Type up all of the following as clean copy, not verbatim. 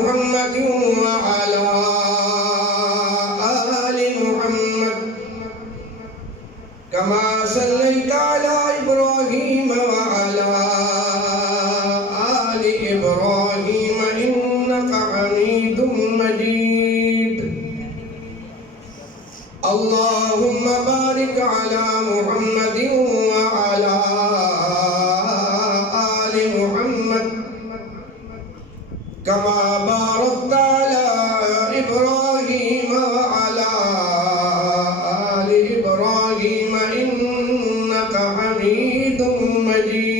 محمد وعلى آل محمد كما صليت على إبراهيم وعلى آل إبراهيم إنك حميد مجيد اللهم بارك على محمد وعلى آل محمد كما باركت على إبراهيم وعلى آل إبراهيم إنك حميد مجيد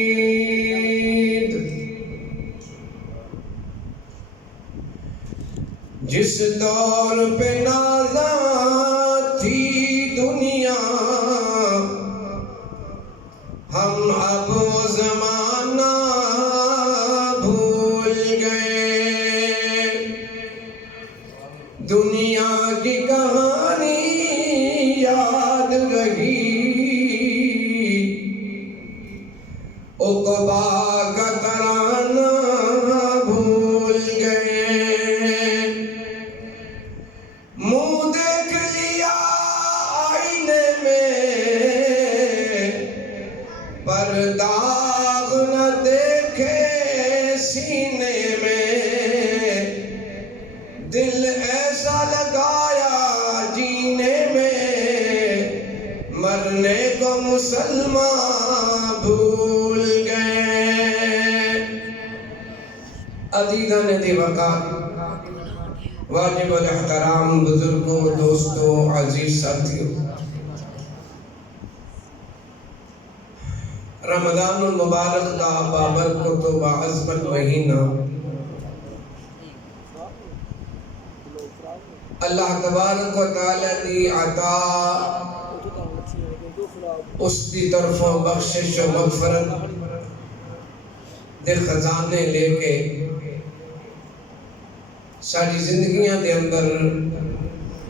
جس دور پہ نازاں تھی دنیا ہم اب وہ زمانہ بھول گئے دنیا کی کہانی یاد رہی عقبہ کا ترانہ بھول گئے منہ دیکھ لیا آئینے میں پر داغ نہ دیکھے سینے میں دل ایسا لگایا جینے میں مرنے کو مسلمان بھول گئے عزیزان دی وقار واجب الاحترام بزرگوں دوستوں عزیز ساتھیوں رمضان المبارک کا بابرکت و باعظمت مہینہ اللہ تبارک و تعالی دی عطا اس دی طرفوں بخشش و مغفرت دے خزانے لے کے ساری زندگیاں دے اندر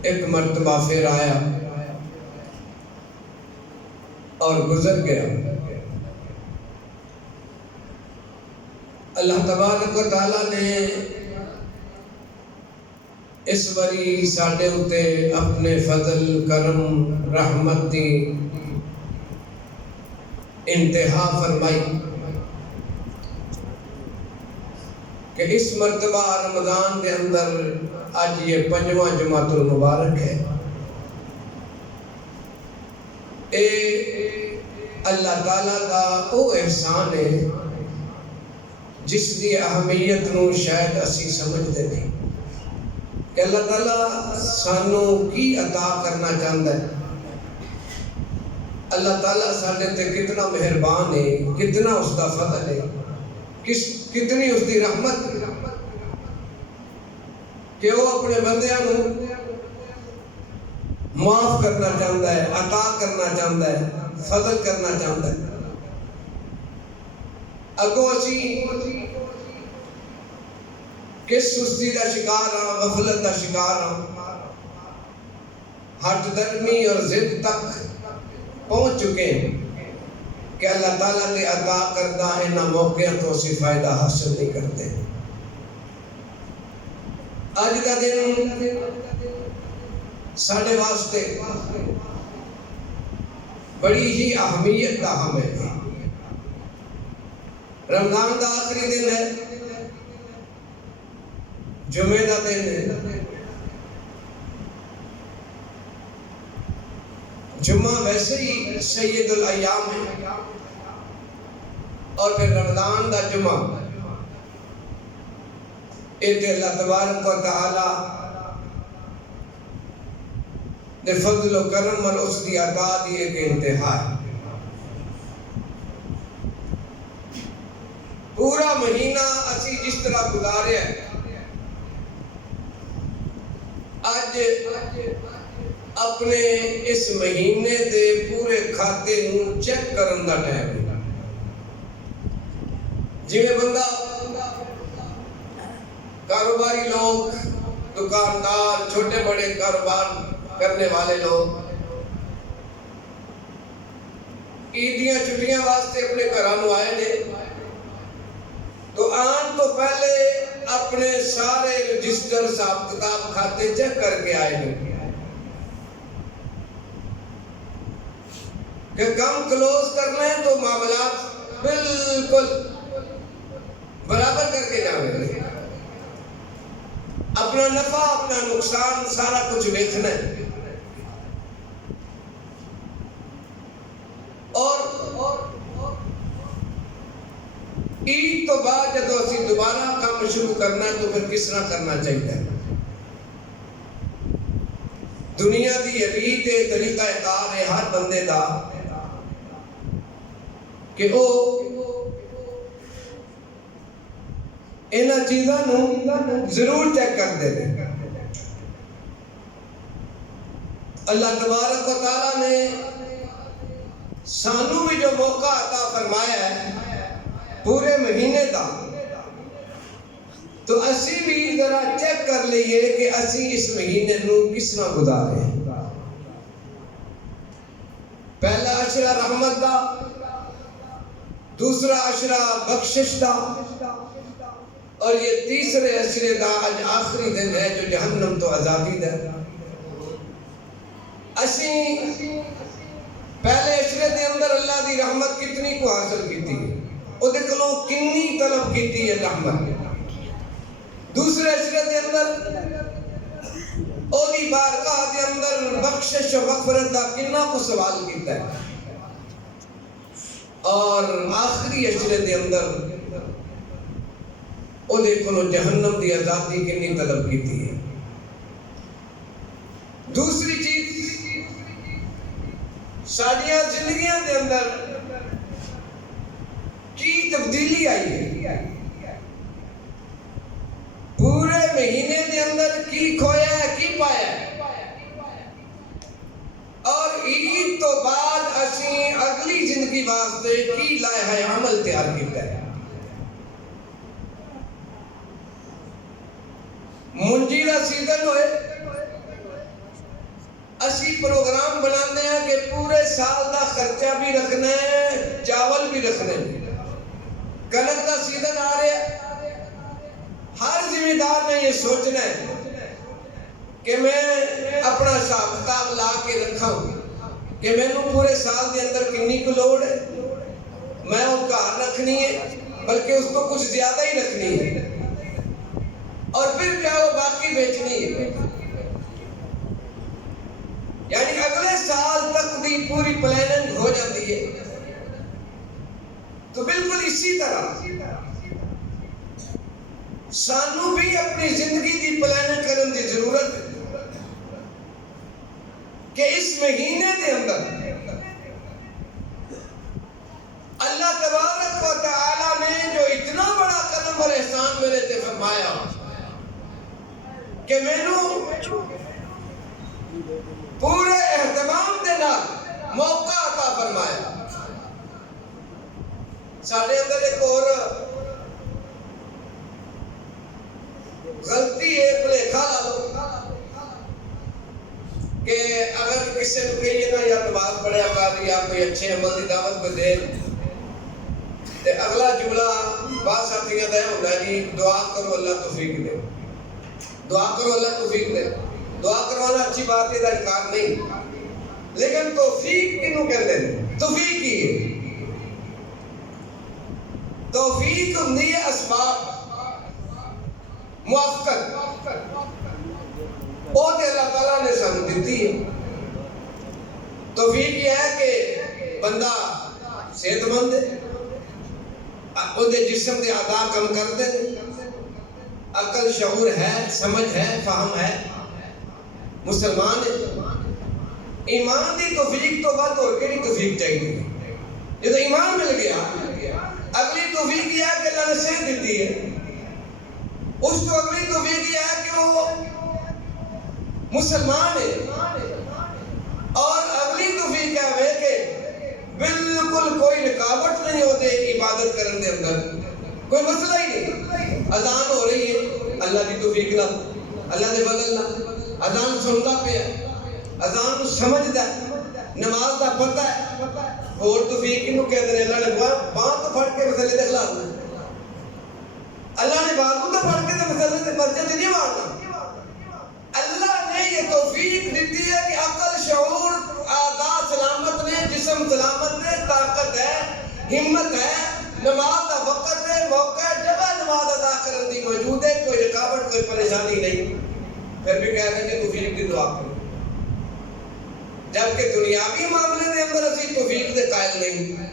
ایک مرتبہ پھر آیا اور گزر گیا اللہ تبارک و تعالیٰ نے اس وری ساڈے اُتے اپنے فضل کرم رحمت دی انتہا فرمائی کہ اس مرتبہ رمضان کے اندر آج یہ 5واں جمعۃ المبارک ہے اے اللہ تعالیٰ کا وہ احسان ہے جس دی اہمیت نو شاید اسی سمجھتے نہیں کہ اللہ تعالیٰ سانو کی عطا کرنا چاہتا ہے اللہ تعالیٰ ساڈے تے کتنا مہربان ہے کتنا اس کا فضل ہے کتنی اس کی رحمت کہ وہ اپنے بندیاں نو معاف کرنا چاہتا ہے عطا کرنا چاہتا ہے فضل کرنا چاہتا ہے اگو اسی کس سستی دا شکار ہاں غفلت دا شکار ہاں ہٹ درمی اور ضد تک پہنچ چکے ہیں کہ اللہ تعالیٰ نے عطا کردہ انہاں موقعوں تو اسی فائدہ حاصل نہیں کرتے آج کا دن ساڑھے واسطے بڑی ہی اہمیت کا حامل ہے رمضان کا آخری دن ہے جمعہ کا دن ہے جمعہ ویسے ہی سید الایام ہے اور پھر رمضان کا جمعہ ایتے اللہ تبارک و تعالی دے فضل و کرم اور اس دی عطا دی ایک انتہا ہے پورا مہینہ اسی جس طرح گزارے ہیں آج اپنے اس مہینے دے پورے کھاتے نوں چیک کرن دا ٹائم ہے جی میں بندہ کاروباری لوگ دکاندار چھوٹے بڑے کاروبار کرنے والے لوگ عیدیاں چھٹیاں واسطے اپنے گھرانوں آئے نے تو آن تو پہلے اپنے سارے اندر حساب کتاب کھاتے چیک کر کے آئے گے کہ کم کلوز کرنا ہے تو معاملات بالکل برابر کر کے جانے، اپنا نفع اپنا نقصان سارا کچھ دیکھنا ہے۔ اور عید تو بعد جب اسی دوبارہ کام شروع کرنا ہے تو پھر کس طرح کرنا چاہیے؟ دنیا دی عید طریقہ کار ہے ہر بندے دا کہ وہ انہاں چیزاں نوں ضرور چیک کر دے۔ اللہ تبارک و تعالیٰ نے سانوں بھی جو موقع عطا فرمایا ہے پورے مہینے دا، تو اسی بھی ذرا چیک کر لئیے کہ اسی اس مہینے نوں کس طرح گزارے۔ پہلا عشرہ رحمت دا، دوسرا عشرہ بخشش دا، اور یہ تیسرے عشرے دا آج آخری دن ہے جو جہنم تو آزادی دا۔ اسی پہلے عشرے دے اندر اللہ دی رحمت کتنی کو حاصل کیتی ہے، او دیکھلو کنی طلب کیتی ہے رحمت۔ دوسرے عشرے دے اندر او دی بارگاہ دے اندر بخشش و مغفرت دا کنا کو سوال کیتا ہے، اور آخری عشرے دے اندر او دیکھلو جہنم دی آزادی کنی طلب کیتی ہے۔ دوسری چیز ساڈیاں زندگیاں دے اندر کی تبدیلی آئی ہے، پورے مہینے دے اندر کی کھویا ہے کی پایا ہے، اور عید تو بعد اسی اگلی زندگی واسطے کی لائحہ عمل تیار کیتا ہے۔ منجی دا سیزن ہوئے اسی پروگرام بنانے ہیں کہ پورے سال دا خرچہ بھی رکھنا ہے، چاول بھی رکھنے ہیں۔ کنک دا سیزن آ رہے ہیں، ہر ذمہ دار نے یہ سوچنا ہے کہ میں اپنا حساب کتاب لا کے رکھا ہوں کہ میں نے پورے سال دے اندر کنی کو لوڑ ہے، میں وہ کار رکھنی ہے بلکہ اس کو کچھ زیادہ ہی رکھنی ہے، اور پھر کیا وہ باقی بیچنی ہے۔ یعنی اگلے سال تک بھی پوری پلاننگ ہو جاتی ہے۔ تو بالکل اسی طرح سانوں بھی اپنی زندگی دی پلاننگ کرنے کی ضرورت ہے کہ اس مہینے دے اندر اللہ تبارک و تعالیٰ نے جو اتنا بڑا کرم اور احسان میرے تے فرمایا کہ میں نو پورے اہتمام دے نال موقع عطا فرمایا۔ سارے اندر ایک اور غلطی ہے، بھلیکھا لا لو کہ اگر کسی نے کہیے نا یا نماز پڑھیا کر یا کوئی اچھے عمل کی دعوت پہ دے تے اگلا جملہ بعض ساتھیاں دا ہوتا ہے جی دعا کرو اللہ توفیق دے، دعا کرو اللہ توفیق دے۔ دعا کروانا اچھی بات ہے، دا انکار نہیں، لیکن توفیق کنوں کہتے ہیں؟ توفیق کی ہے، توفیق ہوندی ہے اسباب موافقت، وہ تے اللہ تعالیٰ نے سانوں دیتی ہے۔ توفیق یہ ہے کہ بندہ صحت مند ہے، وہ دے جسم دے اعضاء کم کرتے ہیں، عقل شعور ہے، سمجھ ہے، فہم ہے، مسلمان ہے۔ ایمان دی توفیق تو بات اور کیڑی توفیق چاہیے؟ یہ تو ایمان مل گیا، اگلی توفیق یہ ہے کہ اللہ نے صحت دیتی ہے، اس کو اگلی توفیق یہ ہے کہ وہ مسلمان ہے، اور اگلی توفیق کیا ہے کہ بالکل کوئی رکاوٹ نہیں ہوتے عبادت کرنے دے اندر، کوئی مسئلہ ہی نہیں۔ اذان ہو رہی ہے اللہ کی توفیق نہ، اللہ نے بدلنا، اذان سنتا پیا، اذان سمجھدا ہے، نماز دا پتہ ہے، اور توفیق کنوں کہتے ہیں؟ اللہ نے باں تو پھڑ کے مسئلے دے خلاف، اللہ نے بازو تو پھڑ کے مسئلے دے پرچے تے نہیں مارنا، موجود ہے، کوئی رکاوٹ کوئی پریشانی نہیں، پھر بھی کہہ رہے ہیں توفیق کی دعا کرو، جبکہ دنیاوی معاملے کے اندر اسی توفیق دے قائل نہیں،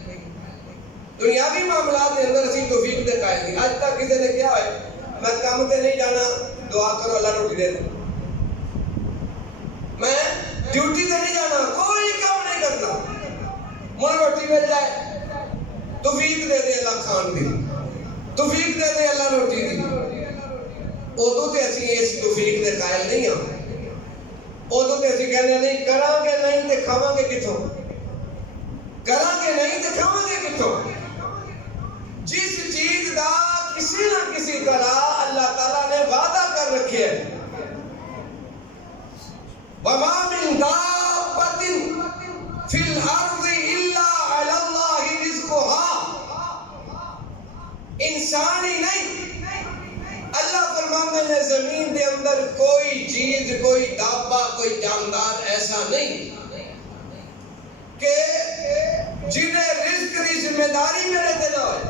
دنیاوی معاملات کے اندر اسی توفیق دے قائل نہیں۔ آج تک کسی نے کیا ہے میں کام تے نہیں جانا، دعا کرو اللہ روٹی دے دے، میں ڈیوٹی تے نہیں جانا، کوئی کام نہیں کرنا، مجھے روٹی مل جائے، توفیق دے دے اللہ کھان دی، توفیق دے دے اللہ روٹی دی۔ ادو تے اسی اس توفیق دے قائل نہیں ہاں، ادو تے اسی کہنے نہیں کراں گے نہیں تے کھاواں گے کتھوں، کراں گے نہیں تے کھاواں گے کتھوں۔ جس چیز دا کسی نہ کسی طرح اللہ تعالیٰ نے وعدہ کر رکھے ہے، وَمَا مِن دَابَّةٍ فِي الْأَرْضِ إِلَّا عَلَى اللَّهِ رِزْقُهَا، انسان ہی نہیں، اللہ فرماتے ہیں زمین کے اندر کوئی چیز، کوئی دابہ، کوئی جاندار ایسا نہیں کہ جنہیں رزق کی ذمہ داری میرے تے نہ ہوئے۔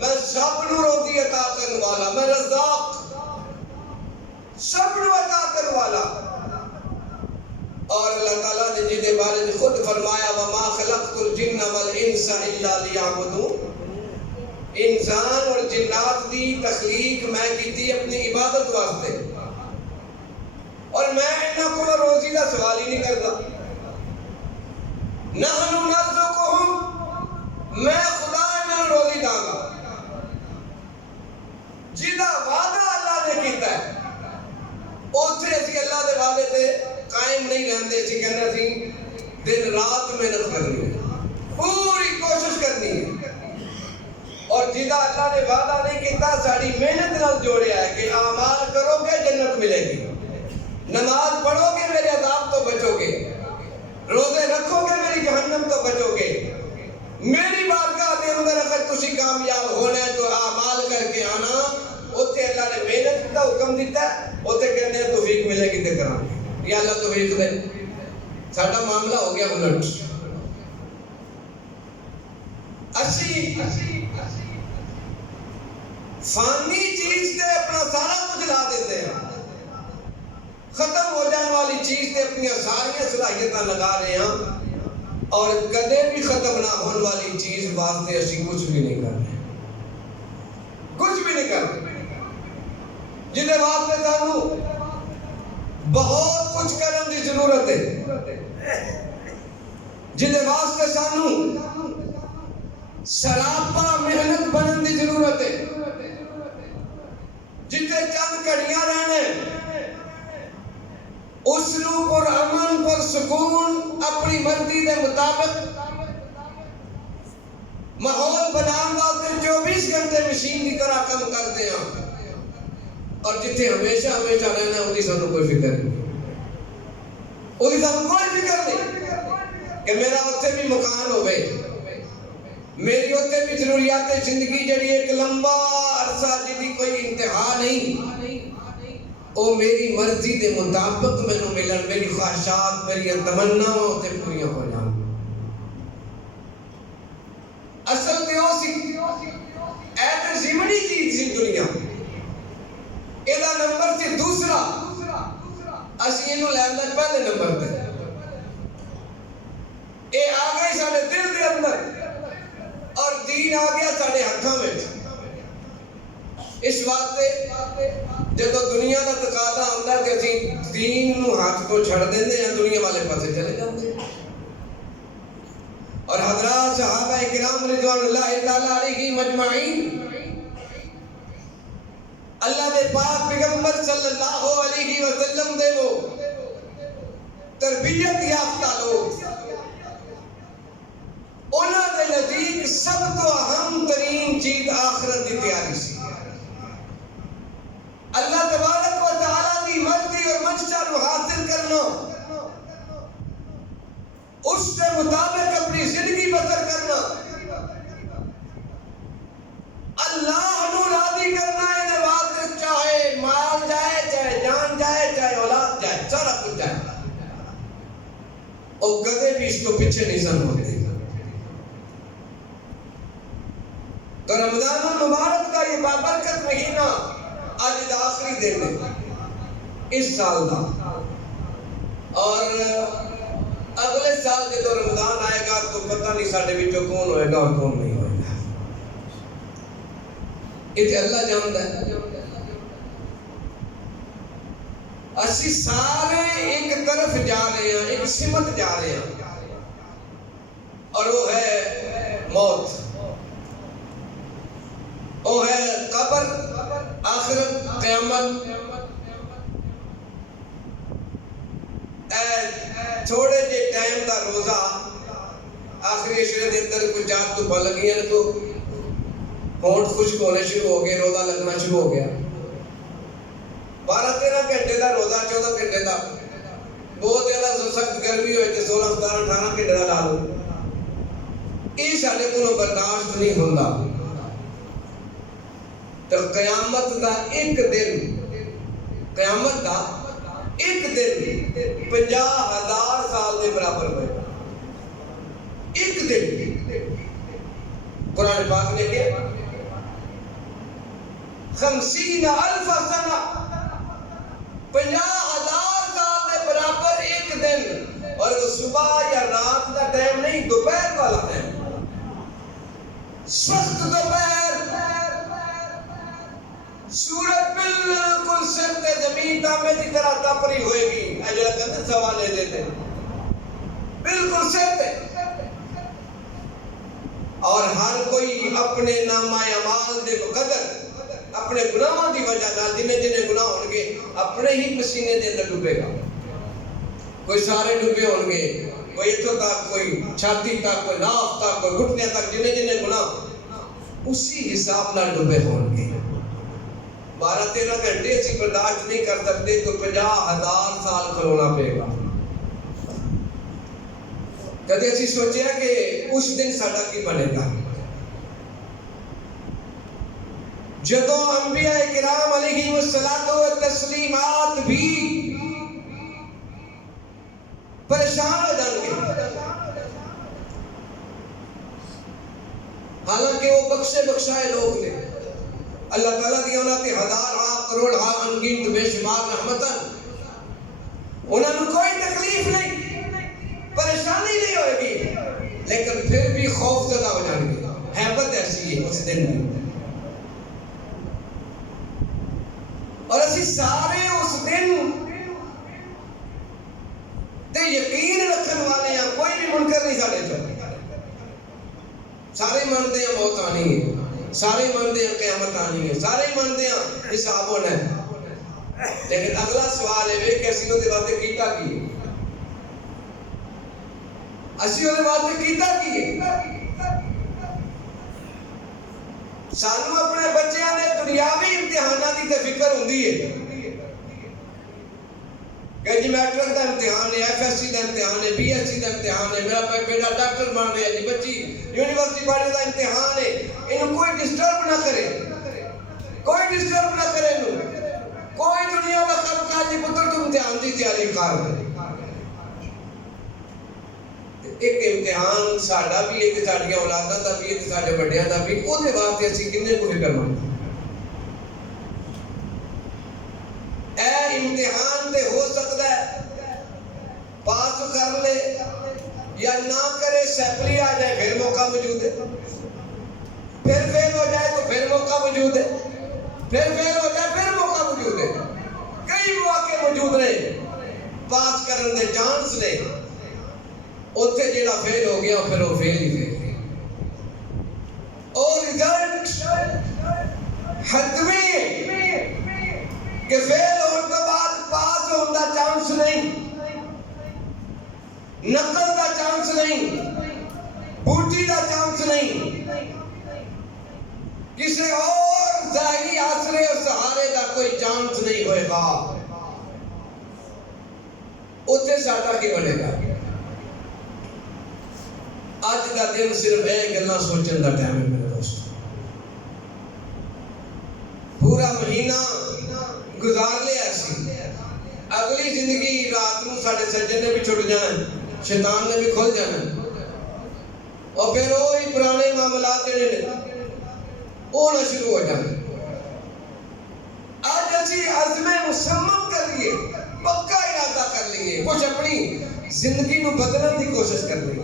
میں سب نو روزی عطا کرنے والا، میں رزاق، سب نو عطا کرنے والا۔ اور اللہ تعالیٰ نے جنہیں بارے میں خود فرمایا وَمَا خَلَقْتُ الْجِنَّ وَالْإِنسَ إِلَّا لِيَعْبُدُونِ، انسان اور جنات دی تخلیق میں کی تھی اپنی عبادت واسطے، اور میں انہاں کو روزی کا سوال ہی نہیں کرتا۔ نَحْنُ نَرْزُقُهُمْ، میں خدا انہاں روزی داں گا، جیدہ وعدہ اللہ نے کیتا ہے اوتھے اسی اللہ دے وعدے تے قائم نہیں رہندے، اسی کہنا سی دن رات محنت کرنی ہے، پوری کوشش کرنی ہے، اور جیدہ اللہ نے وعدہ نہیں کیتا ساری محنت نال جوڑیا ہے کہ اعمال کرو گے جنت ملے گی، نماز پڑھو گے میرے عذاب تو بچو گے، روزے رکھو گے میری جہنم تو بچو گے، میری بارگاہ کے اندر اگر تسی کامیاب ہونا ہے تو اعمال کر کے آنا۔ اوتے اللہ نے محنت کا حکم دیتا ہے، اوتے کہنے ہیں توفیق ملے گی تے کراں گے، یا اللہ توفیق دے۔ ساڈا معاملہ ہو گیا الٹ، اسی فانی چیز تے اپنا سارا کچھ لا دیتے ہیں، ختم ہو جانے والی چیز تے اپنی ساری صلاحیتاں لگا رہے ہیں، اور کدے بھی ختم نہ ہونے والی چیز واسطے اسی کچھ بھی نہیں کر رہے، کچھ بھی نہیں کر رہے، جنہیں واسطے سانو بہت کچھ کرنے کی ضرورت ہے، جنہیں واسطے سانو سراپا محنت بننے کی ضرورت ہے، جتنے چند گھڑیاں رہنے اس نو پر امن پر سکون اپنی مرضی کے مطابق ماحول بنانے واسطے 24 گھنٹے مشین کی طرح کام کرتے ہیں، اور جتنے ہمیشہ ہمیشہ رہنا ہے سانو کوئی فکر نہیں، سانو کوئی فکر نہیں کہ میرا اتنے بھی مکان ہوئے، میری اتنے بھی ضروریات زندگی جڑی ایک لمبا عرصہ جی کوئی انتہا نہیں، وہ میری مرضی کے مطابق مینوں ملن، میری خواہشات میری تمناواں اتنے پوریاں ہو جان۔ اصل تے او سی اے تے زمینی چیز سی دنیا، ایدہ نمبر سی دوسرا، اسی انہوں لیندہ پہلے نمبر تے، اے آگئی ساڑھے دل دے اندر، اور دین آگیا ساڑھے ہتھاں میں۔ اس واسطے جدو دنیا کا تقاضا آتا ہے کہ اسی دین نو ہاتھ کو چھڑ دیندے یا دنیا والے پاسے چلے جاتے ہیں، اور حضرات صحابہ کرام رضوان اللہ تعالیٰ علیہ مجمعین اللہ دے پاک پیغمبر صلی اللہ علیہ وسلم دے وہ تربیت یافتہ لوگ، انہاں دے نزدیک سب تو اہم ترین چیز آخرت دی تیاری سی، اللہ تبارک و تعالیٰ دی مرضی اور منشا کو حاصل کرنا، اس کے مطابق اپنی زندگی بسر کرنا، اللہ نو راضی کرنا، انہیں واسطے چاہے مال جائے، چاہے جان جائے، چاہے اولاد جائے، سارا کچھ جائے، اور کدے بھی اس کو پیچھے نہیں سن ہوتے۔ تو رمضان المبارک کا یہ بابرکت مہینہ باقی دن ہے اس سال کا، اور اگلے سال جب رمضان آئے گا تو پتہ نہیں ساڈے وچوں کون ہوئے گا اور کون نہیں ہوئے گا، یہ تے اللہ جانتا ہے۔ اسی سارے ایک طرف جا رہے ہیں، ایک سمت جا رہے ہیں، اور وہ ہے موت، وہ ہے قبر، آخرت، قیامت۔ تھوڑے جے ٹائم دا روزہ آخری عشرے دے اندر کوئی 4 تو پل گئی ہیں تو ہونٹ خشک ہونے شروع ہو گئے، روزہ لگنا شروع ہو گیا۔ 12-13 گھنٹے دا روزہ، 14 گھنٹے دا، بہت زیادہ سخت گرمی ہوئے تو 16-17-18 گھنٹے دا لا لو، یہ سارے کو برداشت نہیں ہوندا۔ تو قیامت دا ایک دن، قیامت دا ایک دن 50,000 سال دے برابر ہوئے گا، ایک دن۔ قرآن پاک نے کہا 50,000 سنہ، 50,000 سال دے برابر ایک دن، اور وہ صبح یا رات کا ٹائم نہیں، دوپہر والا ٹائم، سخت دوپہر، سورج بالکل سر تے زمین تابے کی طرح تپ رہی ہوئے گی، اجلا کہتے سوالے دیتے بالکل سر تے، اور ہر کوئی اپنے نامہ اعمال دے بقدر اپنے گناہوں دی وجہ نال جنہیں جنہیں گناہ ہوں گے اپنے ہی پسینے دے اندر ڈوبے گا۔ کوئی سارے ڈوبے ہوں گے، کوئی اتھوں تک، کوئی چھاتی تک، کوئی ناف تک، کوئی گھٹنے تک، جنہیں جنہیں گناہ اسی حساب نال ڈوبے ہوں گے۔ 12-13 گھنٹے اسی برداشت نہیں کر سکتے تو 50,000 سال کھلونا پے گا۔ کدے اسی سوچیا کہ اس دن ساڈا کی بنے گا؟ جدوں انبیاء کرام علیہ الصلوۃ والتسلیمات بھی پریشان ہو جان گے، حالانکہ وہ بخشے بخشائے لوگ نے، اللہ تعالیٰ دی انہاں تے 1000 کروڑ انگنت بے شمار رحمتاں، انہاں نوں کوئی تکلیف نہیں، پریشانی نہیں ہوئے گی، لیکن پھر بھی خوف زدہ ہو جان گے۔ ہیبت ایسی ہے اس دن میں، اور اسی سارے اس دن تے یقین رکھن والے ہیں، کوئی بھی منکر نہیں سارے چاہتے، سارے مانتے ہیں موت آنی ہے، سارے مانتے ہیں قیامت آنی ہے، سارے مانتے ہیں حساب ہونا ہے، لیکن اگلا سوال ہے کہ اسی نے باتیں کیتا کی، اسی نے باتیں کیتا کی، سانو اپنے بچیاں نے دنیاوی امتحانات کی فکر ہوندی ہے کہ جی میٹرک کا امتحان ہے، ایف ایس سی کا امتحان ہے، بی ایس سی کا امتحان ہے، میرا بیٹا ڈاکٹر بن رہا ہے، جی بچی یونیورسٹی پڑھنے کا امتحان ہے، انہوں کوئی ڈسٹرب نہ کرے، کوئی ڈسٹرب نہ کرے، انہوں کوئی دنیا کا خلق کا جی پتر تو امتحان دی تیاری کر دے۔ ایک امتحان ساڈا بھی ہے کہ ساڈیاں اولاداں دا بھی ہے کہ ساڈے بڑیاں دا بھی، او دے واسطے اسی کنے کو فکر مند اے امتحان تے ہو سکتا ہے پاس کر لے یا نہ کرے، سیپلی آ جائے پھر موقع موجود ہے، پھر فیل ہو جائے تو پھر موقع موجود ہے، پھر فیل ہو جائے پھر موقع موجود ہے، کئی مواقع موجود رہے پاس کرنے دے چانس نے، اتھے جیڑا فیل ہو گیا پھر وہ فیل ہی فیل، اور رزلٹ حتمی ہے کہ فیل ہونے کے بعد پاس ہونے کا چانس نہیں، نقل کا چانس نہیں، بوٹی کا چانس نہیں، کسی اور ظاہری آسرے اور سہارے کا کوئی چانس نہیں ہوئے گا، اتھے ساڈا کی بنے گا۔ آج کا دن صرف ایک گلا سوچن کا ٹائم ہے میرے دوست، پورا مہینہ گزار لیا ایسی، اگلی زندگی رات میں ساڑھے سجن نے بھی چھوٹ جانا، شیطان نے بھی کھل جانا، اور پھر وہی پرانے معاملات جڑے نے وہ نہ شروع ہو جانا۔ آج اسی لیے پکا ارادہ کر لیے کچھ اپنی زندگی کو بدلنے کی کوشش کر لیے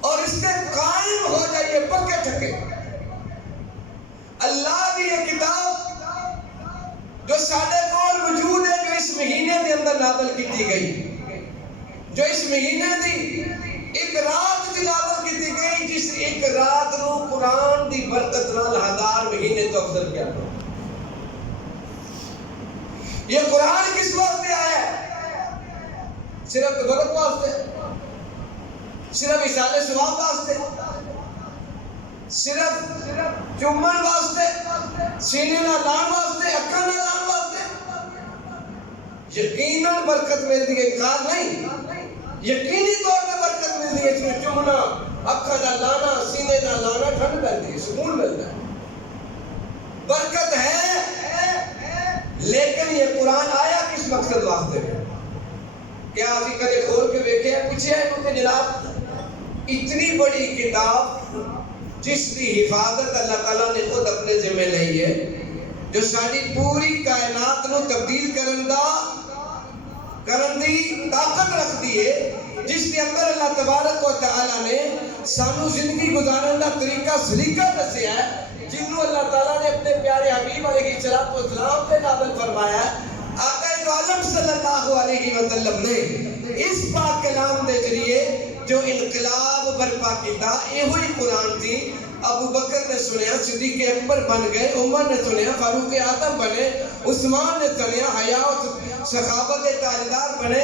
اور اس سے قائم ہو جائیے پکے ٹھکے. اللہ کی یہ کتاب جو ساڈے کول موجود ہے، جو اس مہینے کے اندر نازل کی گئی، جو اس مہینے دی ایک رات کی نازل کی گئی، جس ایک رات نو قرآن دی برکت نال 1000 مہینے تو افضل کیا. یہ قرآن کس واسطے آیا ہے؟ صرف تبرک واسطے، صرف اشارے ثواب واسطے، صرف چومن واسطے، سینے نہ لان واسطے، اکھاں نہ لان واسطے. یقیناً برکت ملتی ہے، انکار نہیں، یقینی طور پہ برکت ملتی ہے. اس میں چومنا، اکھاں نہ لانا، سینے نہ لانا، ٹھنڈ ملتی ہے، سکون ملتا ہے، برکت ہے. لیکن یہ قرآن آیا کس مقصد واسطے؟ کیا ابھی کدے کھول کے دیکھے ہیں؟ پوچھے ہیں کہ جناب اتنی بڑی کتاب جس کی حفاظت اللہ تعالیٰ نے خود اپنے ذمہ لئی ہے، جو ساری پوری کائنات نو تبدیل کرن دی طاقت رکھتی ہے، جس کے اندر اللہ تبارک و تعالیٰ نے سانو زندگی گزارنے کا طریقہ سلیقہ دسیا ہے، جنہوں اللہ تعالیٰ نے اپنے پیارے حبیب علیہ السلام پہ نازل فرمایا ہے. آقا عالم صلی اللہ علیہ وسلم نے اس پاک کلام دے ذریعے جو انقلاب برپا کیتا، یہ ہوئی قرآن تھی. ابو بکر نے سنیا، صدیق اکبر بن گئے، عمر نے سنیا، فاروق اعظم بنے، عثمان نے سنیا، حیات سخاوت تاجدار بنے،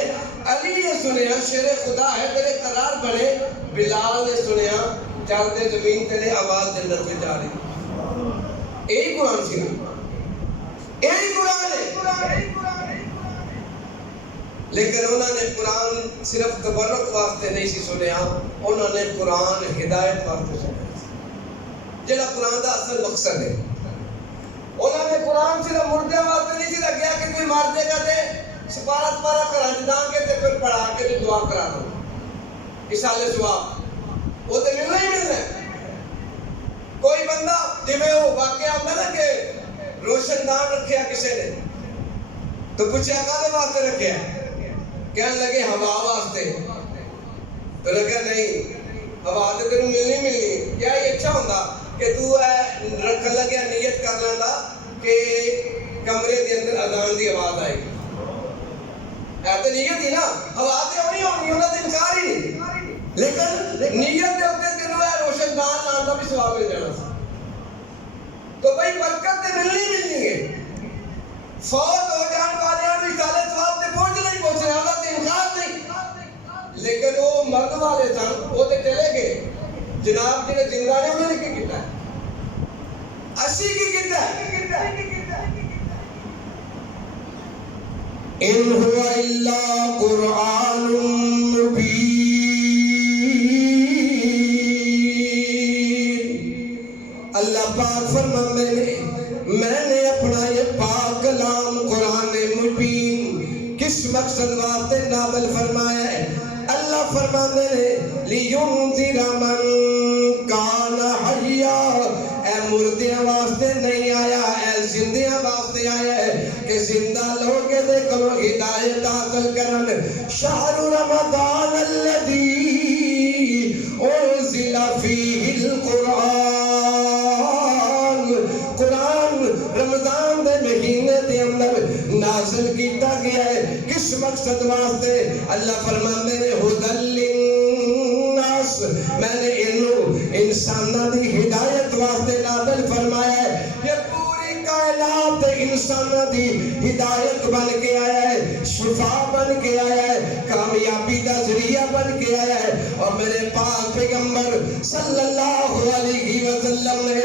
علی نے سنیا، شیر خدا ہے تیرے قرار بنے، بلال نے سنیا، چلتے زمین تیرے آواز جنت میں جا رہی. یہی قرآن سی نا، یہی قرآن ہے. لیکن انہوں نے قرآن صرف تبرک واسطے نہیں سی سنیا، انہوں نے قرآن ہدایت واسطے سنیا، جڑا قرآن دا اصل مقصد ہے. انہوں نے قرآن صرف مردے واسطے نہیں سی لگیا کہ کوئی مار دے گا تے سپارہ کرا داں گے تے پھر پڑھا کے تے دعا کرا دو اشارے ثواب وہ تے ملنا ہی ملنا ہے. کوئی بندہ جویں وہ واقعہ ہوتا نا کہ روشن دان رکھیا کسی نے تو پوچھا کالے واسطے رکھیا، کہنے لگے ہوا واسطے، تو لگا نہیں ہوا تو تینوں ملنی ملنی. کیا یہ اچھا ہوتا کہ تو رکھن لگیا نیت کر لینا کہ کمرے کے اندر اذان دی آواز آئے گی، تو نیت ہی نا، ہوا تو ہونی ہونی، انہوں نے انکار ہی نہیں، لیکن نیت کے اوپر تینوں روشن دان لان کا بھی ثواب مل جانا تھا. تو بھائی برکت تے ملنی ملنی ہے. فوت ہو جان والے بھی سالے ثواب تے پہنچنا ہی پہنچنا، انہوں نے انکار نہیں. لیکن وہ مرد والے سن، وہ تے چلے گئے. جناب جنہیں زندہ نے انہوں نے کی کیتا ہے؟ اسی کی کیتا ہے. ان هو الا قرآن مبین. اللہ پاک فرماتے ہیں میں نے اپنا یہ پاک کلام قرآن مبین کس مقصد واسطے نازل فرمایا ہے؟ اللہ فرماتے ہیں لِيُنذِرَ مَن كَانَ حَيًّا، اے مردیاں واسطے نہیں آیا، اے زندیاں واسطے آیا ہے کہ زندہ لوگ دے کو ہدایت حاصل کرن. شہر رمضان الذی انزل فیہ القرآن، قرآن رمضان دے مہینے دے اندر نازل کیتا گیا ہے. کس مقصد واسطے؟ اللہ فرماتے ہیں ہدی للناس، میں نے انسانوں دی ہدایت واسطے نازل فرمایا ہے. یہ پوری کائنات انسانوں دی ہدایت بن کے آیا ہے، شفا بن کے آیا ہے، کامیابی کا ذریعہ بن کے آیا ہے. اور میرے پاک پیغمبر صلی اللہ علیہ وسلم نے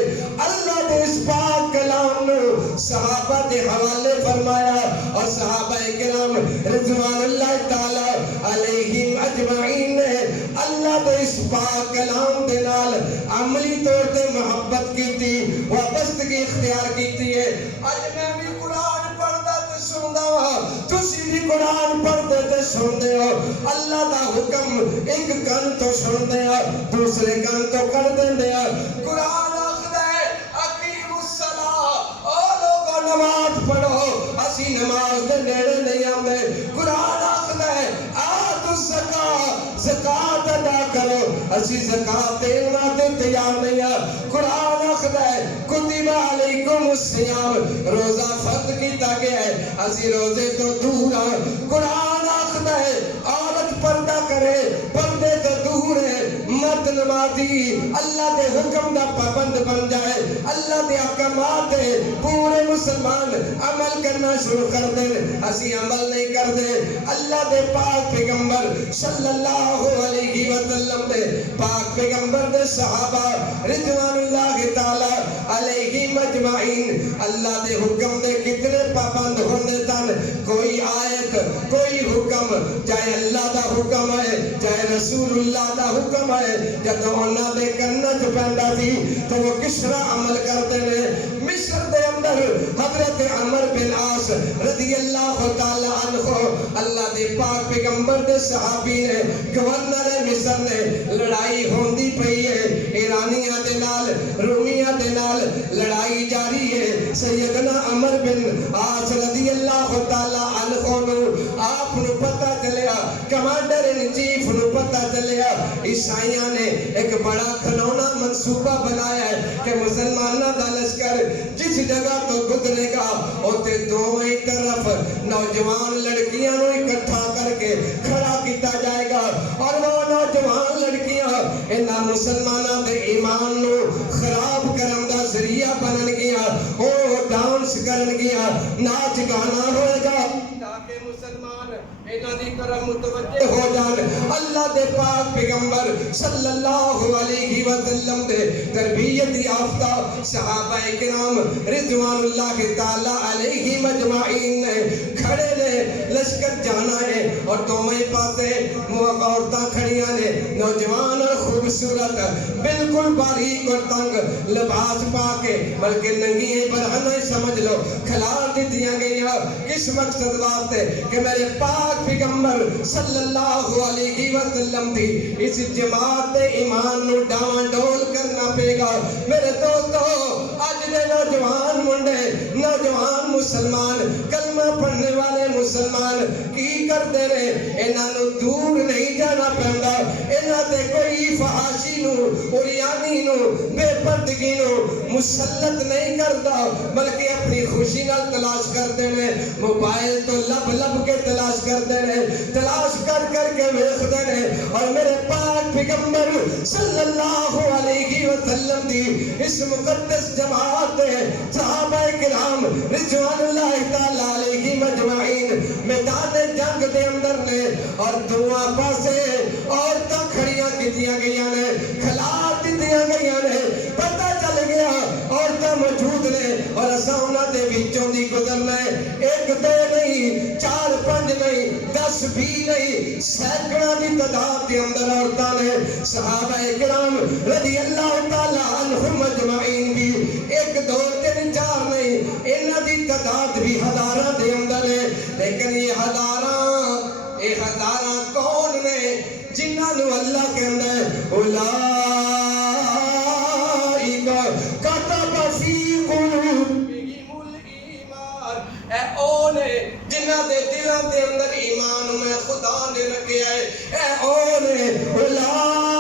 اللہ دے اس پاک کلام نو صحابہ دے حوالے فرمایا، اور صحابہ کرام رضوان اللہ تعالی علیہم اجمعین نے اللہ دے اس پاک کلام دے نال عملی طور تے محبت کیتی، وابستگی اختیار کیتی ہے. اج میں بھی قرآن پڑھدا تے سندا وا، تسی بھی قرآن پڑھدے تے سنتے ہو. اللہ دا حکم ایک کن تو سنتے ہو، دوسرے کن تو کر دیندے ہو. قرآن آخدا ہے اقیموا الصلاۃ، او لوگو نماز پڑھو. اسی نماز دے نیڑے نہیں آمدے قرآن آخدا ہے آتو الزکاة زکاة ادا کرو اسی زکاة دینا تے تیار نہیں ہے قرآن آخدا ہے کتب علیکم الصیام روزہ فرض کیتا گیا ہے اسی روزے تو دور ہیں قرآن آخدا ہے عورت پردہ کرے پردے تو دور ہے مرد نمازی اللہ دے حکم دا پابند بن جائے اللہ دے احکامات پورے مسلمان عمل کرنا شروع کر دیں اسی عمل نہیں کر دے اللہ دے پاک پیغمبر صلی اللہ علیہ وسلم دے پاک پیغمبر دے صحابہ رضوان اللہ تعالی علیہ مجمعین اللہ دے حکم دے کتنے پابند ہونے تن کوئی آیت کوئی حکم چاہے اللہ دا حکم ہے چاہے رسول اللہ دا حکم ہے جب انہاں دے کرنا جو پہندا تھی تو وہ کس طرح عمل کرتے ہیں مصر دے اندر حضرت عمر بن عاص رضی اللہ تعالی عنہ اللہ دے پاک پیغمبر دے صحابی نے گورنر مصر نے لڑائی ہوندی پئی ہے ایرانیاں دے نال رومیاں دے نال لڑائی جاری ہے سیدنا عمر بن عاص رضی اللہ تعالی عنہ نو آپ نو پتہ چلیا کمانڈر ان چیف نو پتہ چلیا عیسائیاں نے ایک بڑا کھلونا منصوبہ بنایا ہے کہ مسلمانہ دا لشکر جس جگہ تو گزرے گا ہوتے دوویں طرف نوجوان لڑکیاں نو اکٹھا کر کے کھڑا کیتا جائے گا اور وہ نوجوان لڑکیاں انہاں مسلمانہ دے ایمان نو خراب کرن دا ذریعہ بنن گیا او ڈانس کرن گیا ناچ گانا ہوئے گا تاکہ مسلمان انہاں دی طرف متوجہ ہو جان اللہ دے پاک پیغمبر صلی اللہ علیہ وسلم دے تربیت یافتہ صحابہ کرام رضوان اللہ تعالی علیہ مجمعین نے کھڑے نے لشکر جانا ہے اور دوویں پاسے عورتاں کھڑیاں نے نوجوان اور خوبصورت بالکل باریک اور تنگ لباس پا کے بلکہ ننگی برہنہ سمجھ لو کھلار دیتیاں گئیاں کس مقصد واسطے کہ میرے پاک پیغمبر صلی اللہ علیہ وسلم دی اس جماعت ایمان نو ڈاوان ڈول کرنا پے گا میرے دوستو آج دے نوجوان منڈے نوجوان مسلمان کلمہ پڑھنے والے مسلمان کی کرتے رہے انہاں نو دور نہیں جانا پہندا انہاں تے کوئی فحاشی نو اوریانی نو بے پردگی نو مسلط نہیں کرتا بلکہ اپنی خوشی نال تلاش کرتے ہیں موبائل تو لب لب کے تلاش کرتے ہیں تلاش کر کر کے ویکھدے ہیں اور میرے پاک پیغمبر صلی اللہ علیہ وسلم دی اس مقدس جماعت صحابہ کرام رضوان اللہ تعالی علیہ مجمعین میدان جنگ دے اندر نے اور دعا پاسے عورتاں کھڑیاں کیتیاں گئیاں نے کھلار دیتیاں گئیاں نے پتہ چل گیا عورتاں موجود نے اور اساں انہاں دے وچوں دی گزرنا ہے ایک دو نہیں چار پنج نہیں 10 بھی نہیں سینکڑوں کی تعداد کے اندر عورتاں نے صحابہ کرام رضی اللہ تعالی عنہم اجمعین بھی ایک دو تین چار نہیں انہاں دی تعداد بھی ہزاراں دے اندر ہے لیکن یہ ہزاراں کون نے جنہاں نو اللہ کہندا ہے اولائک کتب فی قلوبہم الایمان اے اونے جنہاں دے دلاں دے اندر ایمان میں خدا نے رکھیا ہے اے اونے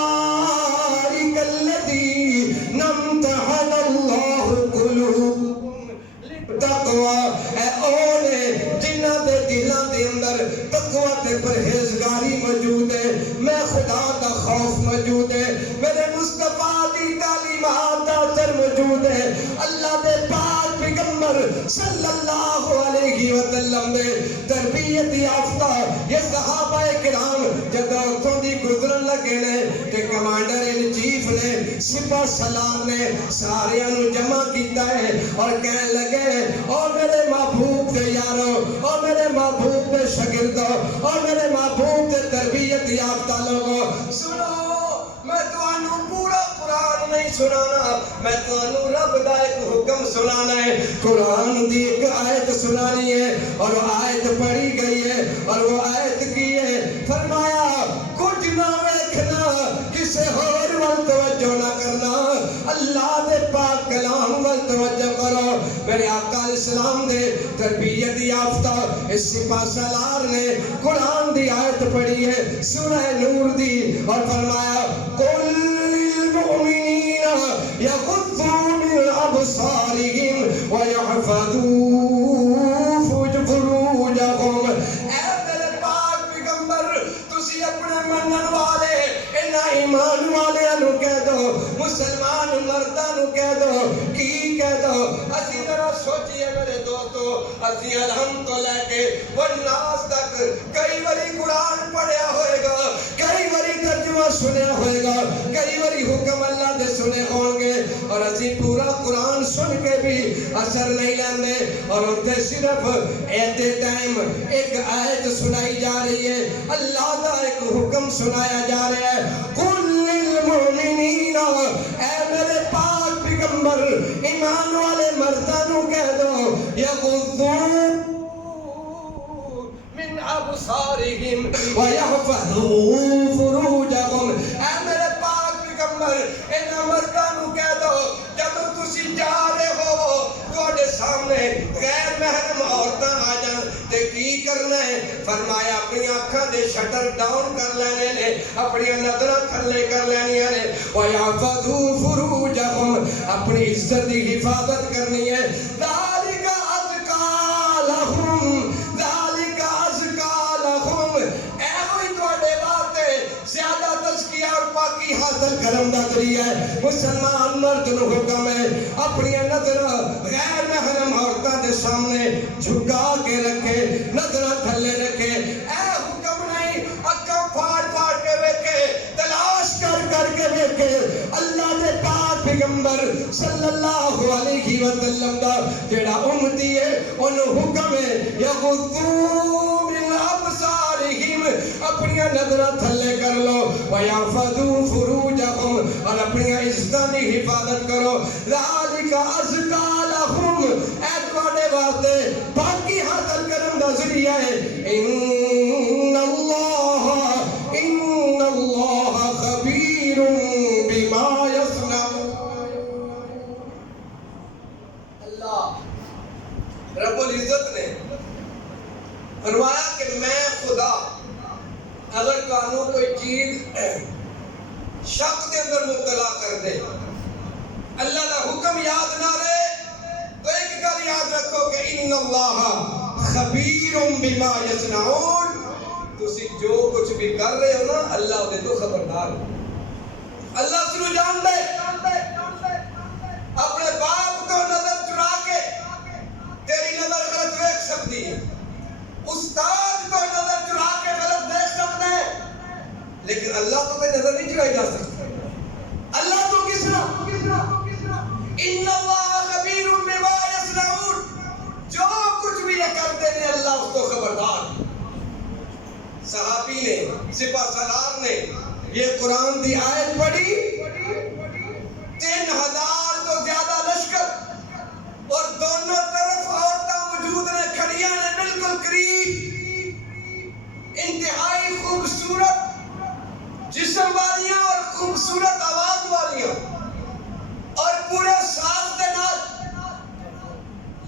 اولائک الذین امتحن اللہ قلوبہم للتقوی اے اونے جنہاں دے دلاں دے اندر تقوی تے پرہیزگاری موجود ہے میں خدا دا خوف موجود ہے میرے مصطفیٰ دی تعلیمات دا اثر موجود ہے اللہ دے پاک پیغمبر صلی اللہ علیہ وسلم دے تربیت یافتہ یہ صحابہ کرام جدو اتھوں دی گزرن لگے نے کہ کمانڈر ان چیف نے سپہ سلام نے ساریاں نو جمع کیتا ہے اور کہنے لگے او میرے محبوب دے یارو او میرے محبوب دے شاگردو او میرے محبوب دے تربیت یافتہ لوگو سنو میں تانوں پورا قرآن نہیں سنانا میں تانوں رب دا ایک حکم سنانا ہے قرآن دی ایک آیت سنانی ہے اور وہ آیت پڑھی گئی ہے اور وہ آیت کی ہے فرمایا کچھ نہ ویکھنا کسے اور وال توجہ نہ کرنا اللہ دے پاک کلام وال توجہ کرو میرے آقا علیہ السلام دے تربیت یافتہ اس سپاہ سالار نے قرآن دی آیت پڑھی ہے سورہ نور دی اور فرمایا قل للمؤمنین یغضوا من ابصارہم ویحفظوا فروجہم. اے میرے پاک پیغمبر تسی اپنے منن والے انہاں ایمان والے نو کہہ دو مسلمان مرداں نو کہہ دو کی کہہ دو اسی ذرا سوچئے میرے دوستو اسی الحمد تو لے کے والناس تک کئی باری قرآن پڑھیا ہوئے گا کئی باری ترجمہ سنیا ہوئے گا کئی باری حکم اللہ دے سنے ہوں گے اور اسی پورا قرآن سن کے بھی اثر نہیں لیندے اور اتنے صرف ایٹ اے ٹائم ایک آیت سنائی جا رہی ہے اللہ کا ایک حکم سنایا جا رہا ہے قل للمؤمنین اے میرے پاک پیغمبر ایمان والے مردانوں کہہ دو یغضوا من ابصارہم ویحفظوا فروجہم. اے میرے پاک پیغمبر انہاں مردانوں کہہ دو جب تسی جا رہے ہو تواڈے سامنے غیر محرم عورتاں آ جان تے کی کرنا ہے فرمایا اپنی آنکھاں دے شٹر ڈاؤن کر لینے نے اپنی نظراں تھلے کر لینیاں نے وَيَحْفَظُوا فُرُوجَهُمْ اپنی عزت کی حفاظت کرنی ہے ذَلِكَ أَزْكَىٰ لَهُمْ ذَلِكَ أَزْكَىٰ لَهُمْ اے ہوئی تواڈے واسطے زیادہ تزکیہ اور پاکی حاصل کرن دا ذریعہ ہے. مسلمان مرد نو حکم ہے اپنی نظر غیر محرم عورتاں دے سامنے جھکا کے رکھے نظراں تھلے رکھے. اے حکم نہیں اکھاں پھاڑ پھاڑ کے ویکھے تلاش کر کے ویکھے اللہ دے پاک پیغمبر صلی اللہ علیہ وسلم دا جڑا امتی ہے انہوں حکم ہے یغضوا من ابصارہم اپنی نظراں تھلے کر لو ویحفظوا فروجہم اور اپنی عزتاں دی حفاظت کرو ذالک ازکیٰ لہم اے تواڈے واسطے پاکی حاصل کرن دا ذریعہ ہے. ان اللہ خبیر بما یصنعون. اللہ رب العزت نے فرمایا کہ میں خدا اگر کانوں کوئی چیز شک کے اندر مبتلا کر دے اللہ کا حکم یاد نہ رہے تو ایک گل یاد رکھو کہ ان اللہ خبیر بما یصنعون تسی جو کچھ بھی کر رہے ہو نا اللہ دے تو خبردار ہے. اللہ سنو جان دے اپنے باپ کو نظر چرا کے تیری نظر غلط دیکھ سکتی ہے استاد کو نظر چرا کے غلط دیکھ سکتے ہیں لیکن اللہ تو نظر نہیں چرائی جا سکتی. اللہ تو کس طرح ان اللہ خبیر بما یصنعون جو کچھ بھی یہ کرتے ہیں اللہ اس کو خبردار. صحابی نے سپاہ سالار نے یہ قرآن دی آیت پڑھی 3000 تو زیادہ لشکر اور دونوں طرف عورتیں موجود نے کھڑیاں نے بالکل قریب انتہائی خوبصورت جسم والیاں اور خوبصورت آواز والیاں اور پورے ساتھ دے نال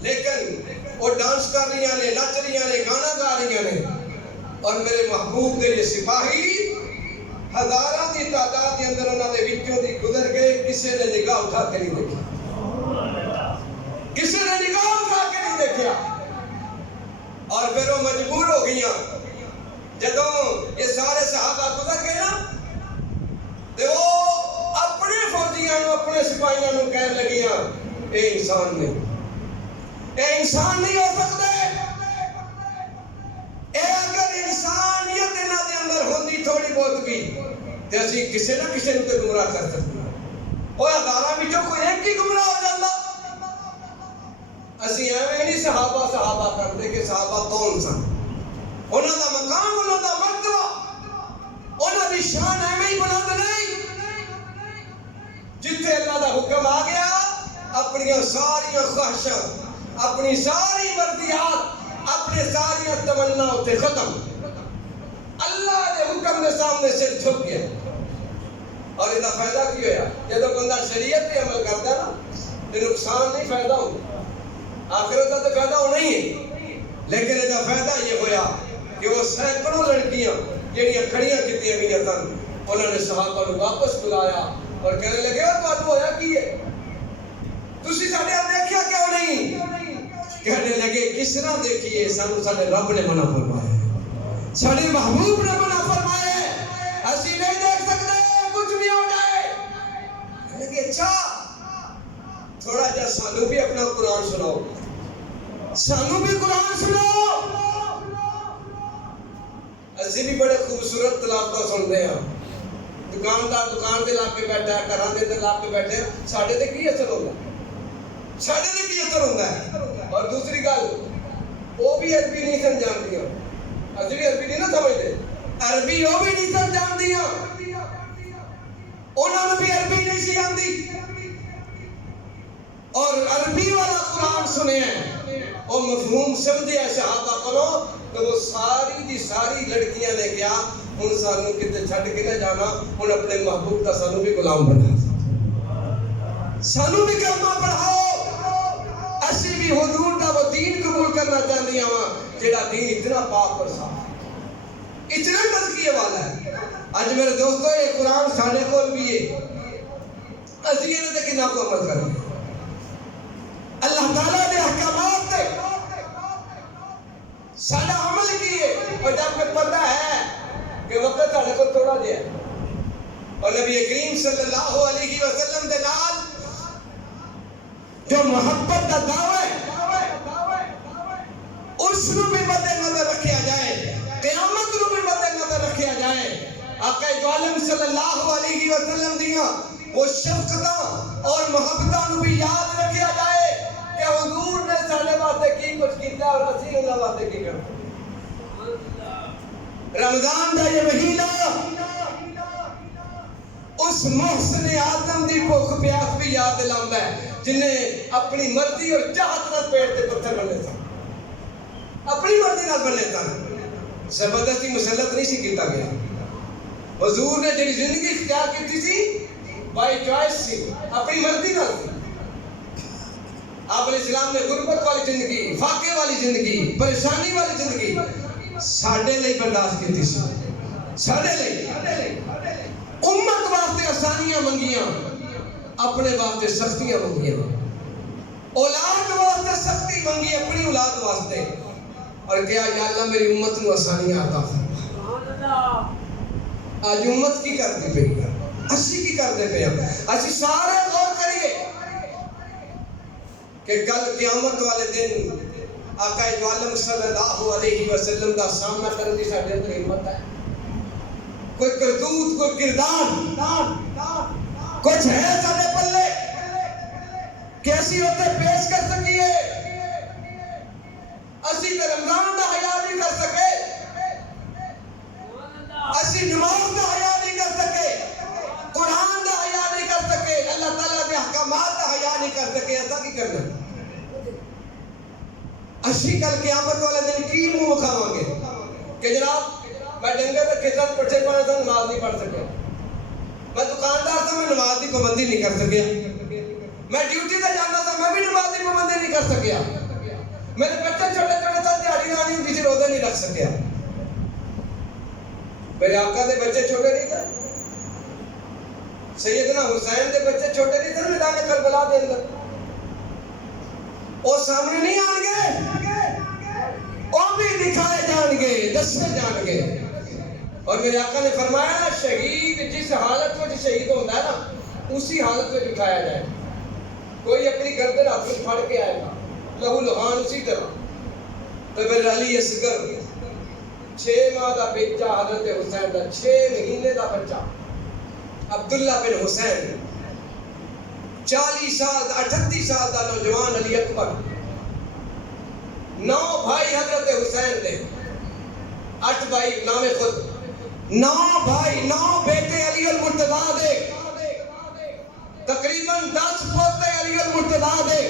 لیکن وہ ڈانس کر رہی ہیں نچ رہی ہیں گانا گا رہی ہیں اور میرے محبوب دے یہ سپاہی ہزاراں دی تعداد کے اندر انہاں دے وچوں دی گزر گئے کسی نے نگاہ اٹھا کے نہیں دیکھا کسی نے نگاہ اٹھا کے نہیں دیکھا اور پھر وہ مجبور ہو گئیاں جدوں یہ سارے صحابہ گزر گئے نا تے وہ اپنے فوجیاں نو اپنے سپاہیاں نو کہنے لگیاں اے انسان نہیں ہو سکتے اے اگر انسانیت انہاں دے اندر ہوندی تھوڑی بہت بھی تے اسی کسے نہ کسے نوں تے گمراہ کر سکتے اور ہزاراں وچوں کوئی ایک ہی گمراہ ہو جاندا. اسی ایویں نہیں صحابہ کرتے کہ صحابہ کون سن انہاں دا مقام انہاں دا مرتبہ انہاں دی شان ایویں ہی بلند نہیں جتھے اللہ دا حکم آ گیا اپنی ساری خواہشاں اپنی ساری مرضیات اپنے ساری تمنا ہوتے ختم اللہ دے حکم دے سامنے سر جھک گیا. اور یہ فائدہ کی ہویا جب بندہ شریعت پہ عمل کرتا ہے نا تو نقصان نہیں فائدہ ہوتا. آخرت کا تو فائدہ ہونا ہی ہے، لیکن یہ فائدہ یہ ہویا کہ وہ سینکڑوں لڑکیاں جہاں کھڑیاں کیتیاں گئی سن، انہوں نے صحابہ کو واپس بلایا اور کہنے لگے تمہیں ہویا کی ہے، تسی ساڈے ہل دیکھیا کیوں نہیں؟ کہنے لگے کس طرح دیکھیے، سانو ساڈے رب نے منع فرمایا، ساڈے محبوب نے منع فرمایا، اسی نہیں دیکھ سکتے، کچھ بھی ہو جائے۔ کہنے لگے اچھا تھوڑا جا سانو بھی اپنا قرآن سناؤ، سانو بھی قرآن سناؤ۔ اسی بھی بڑے خوبصورت تلاوتاں سنتے ہیں، دکاندار دکان تے لا کے بیٹھا ہے، گھراں دے لا کے بیٹھے، ساڈے تے کی اثر ہوندا ہے؟ ساڈے تے کی اثر ہوندا ہے؟ اور دوسری گل، وہ بھی عربی نہیں سمجھاندیاں، اسی بھی عربی نہیں نہ سمجھتے، عربی وہ بھی نہیں سمجھاندیاں، انہاں نوں بھی عربی نہیں سی آندی، اور عربی والا قرآن سنے ہیں اور مفہوم سمجھے صحابہ کو، تو وہ ساری دی ساری لڑکیاں نے کیا ہن سانو کتے چھڈ کے نہ جانا، ہن اپنے محبوب دا سانو بھی غلام بنا، سانو بھی کلمہ پڑھاؤ، اسی بھی حضور دا وہ دین قبول کرنا چاہندیاں وا جہاں دین اتنا پاک اور صاف، اتنا تزکیے والا ہے۔ اج میرے دوستو یہ قرآن ساڈے کول بھی ہے، اسی یہ تے کنا کو عمل کریں، اللہ تعالیٰ نے احکامات تے سارا عمل کیے، اور جب میں پتہ ہے کہ وقت سارے کو تھوڑا دیا، اور نبی کریم صلی اللہ علیہ وسلم دے نال جو محبت کا دعوی ہے اس نو بھی مد نظر رکھیا جائے، قیامت نو بھی مد نظر رکھیا جائے، آقا دو عالم صلی اللہ علیہ وسلم دیاں وہ شفقتاں اور محبتاں نو بھی یاد رکھیا جائے کہ حضور نے سارے واسطے کی کچھ کیتا اور اسی انہاں واسطے کی کرتے۔ رمضان دا یہ مہینہ اس محسن آدم دی بھوک پیاس بھی یاد دلاؤندا ہے جنہیں اپنی مرضی اور چاہت نال پیٹ تے پتھر بننے سن، اپنی مرضی نال بننے سن، زبردستی مسلط نہیں سی کیتا گیا۔ حضور نے جڑی زندگی اختیار کی سی بائی چوائس سی، اپنی مرضی نال سی۔ آپ علیہ السلام نے غربت والی زندگی، فاقے والی زندگی، پریشانی والی زندگی ساڈے لئی برداشت کیتی سی، ساڈے لئی امت واسطے آسانیاں منگیاں، اپنے واسطے سختیاں منگیاں، اولاد واسطے سختی منگی اپنی اولاد واسطے، اور کیا یا اللہ میری امت نو آسانیاں عطا فرما۔ آج امت کی کرتی پئی، اسی کی کرتے پے ہم، اسی سارے غور کریے کہ کل قیامت والے دن آقا دو عالم صلی اللہ علیہ وسلم کا سامنا کرنے کی ساڈے اندر ہمت ہے؟ کوئی کرتوت، کوئی کردار کچھ ہے ساڈے پلے کہ اسی ہوتے پیش کر سکیے؟ اسی تے رمضان دا حیا نہیں کر سکے، اسی نماز دا حیا نہیں کر سکے، قرآن دا حیا نہیں کر سکے، اللہ تعالیٰ دے احکامات دا حیا نہیں کر سکے، ایسا کی کرنا؟ اسی کل قیامت والے دن کی منہ کھاواں گے کہ جناب میں ڈنگر رکھے سن، پٹھے پانے سن، نماز نہیں پڑھ سکیا، میں دکاندار تھا، میں نماز کی پابندی نہیں کر سکیا، میں ڈیوٹی تے جانا تھا، میں بھی نماز کی پابندی نہیں کر سکیا، میرے بچے چھوٹے چھوٹے تھے، دیہڑی لانی ہوندی سی، روزے نہیں رکھ سکیا، میرے آقا دے بچے چھوٹے نہیں تھے، سیدنا حسین دے بچے چھوٹے نہیں تھے، میدان کربلا دے اندر وہ سامنے نہیں آن گے، وہ بھی دکھائے جان گے، دسے جان گے۔ اور میرے آقا نے فرمایا شہید جس حالت میں شہید ہوتا ہے نا اسی حالت میں دکھایا جائے، کوئی اپنی گردن ہاتھ میں پھڑ کے آئے گا لہو لہان اسی طرح۔ تو پھر علی اصغر 6 ماہ کا بچہ حضرت حسین کا 6 مہینے کا بچہ عبداللہ بن حسین، 40 سال 38 سال کا نوجوان علی اکبر، 9 بھائی حضرت حسین دے، 8 بھائی نام خود، 9 بھائی 9 بیٹے علی المرتضیٰ دے، تقریباً 10 پوتے علی المرتضیٰ دے،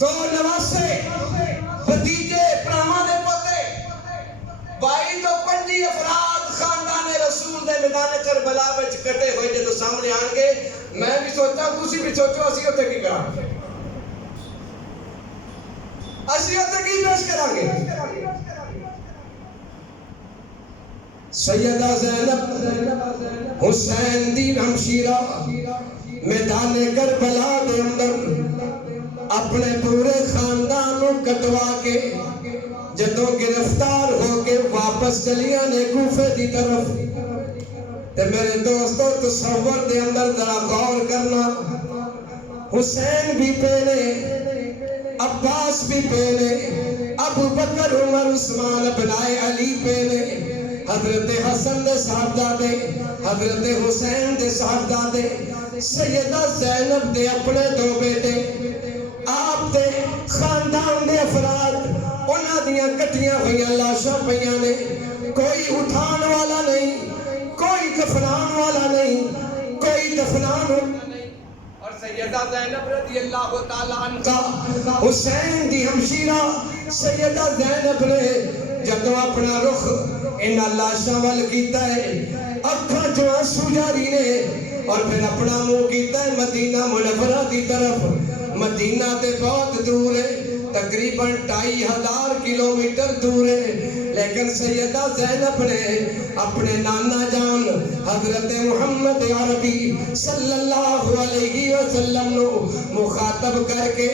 2 نواسے بھتیجے پراواں دے پوتے، 22 تو 25 افراد خاندان رسول دے میدان کربلا وچ کٹے ہوئے جدوں سامنے آن گے، میں بھی سوچا تسی بھی سوچو اسی اوتھے کی کراں۔ اسی اتنے کی پیش کریں گے؟ سیدہ زینب حسین دی ہمشیرہ میدان کربلا دے اندر اپنے پورے خاندانوں کٹوا کے جدوں گرفتار ہو کے واپس چلیاں نے کوفے دی طرف. تے میرے دوستو تصور دے اندر ذرا غور کرنا، حسین بھی پینے، عباس بھی پینے، ابو بکر عمر عثمان ابنائے علی پینے، حضرت حسن دے صاحبزادے، حضرت حسین دے صاحبزادے، سیدہ زینب دے اپنے دو بیٹے، آپ دے خاندان دے افراد، انہاں دیاں کٹیاں ہوئیاں لاشاں پئیاں نے، کوئی اٹھان والا نہیں، کوئی دفنان والا نہیں، کوئی دفنان والا نہیں. اور سیدہ زینب رضی اللہ تعالیٰ عنہ حسین دی ہمشیرہ سیدہ زینب نے جدو اپنا رخ ان لاشاں وال کیتا ہے، اکھاں جو آنسو جاری نے، اور پھر اپنا منہ کیتا ہے مدینہ منورہ دی طرف. مدینہ تے بہت دور ہے، تقریباً 2500 کلومیٹر دور ہے، لیکن سیدہ زینب نے اپنے نانا جان حضرت محمد عربی صلی اللہ علیہ وسلم نو مخاطب کر کے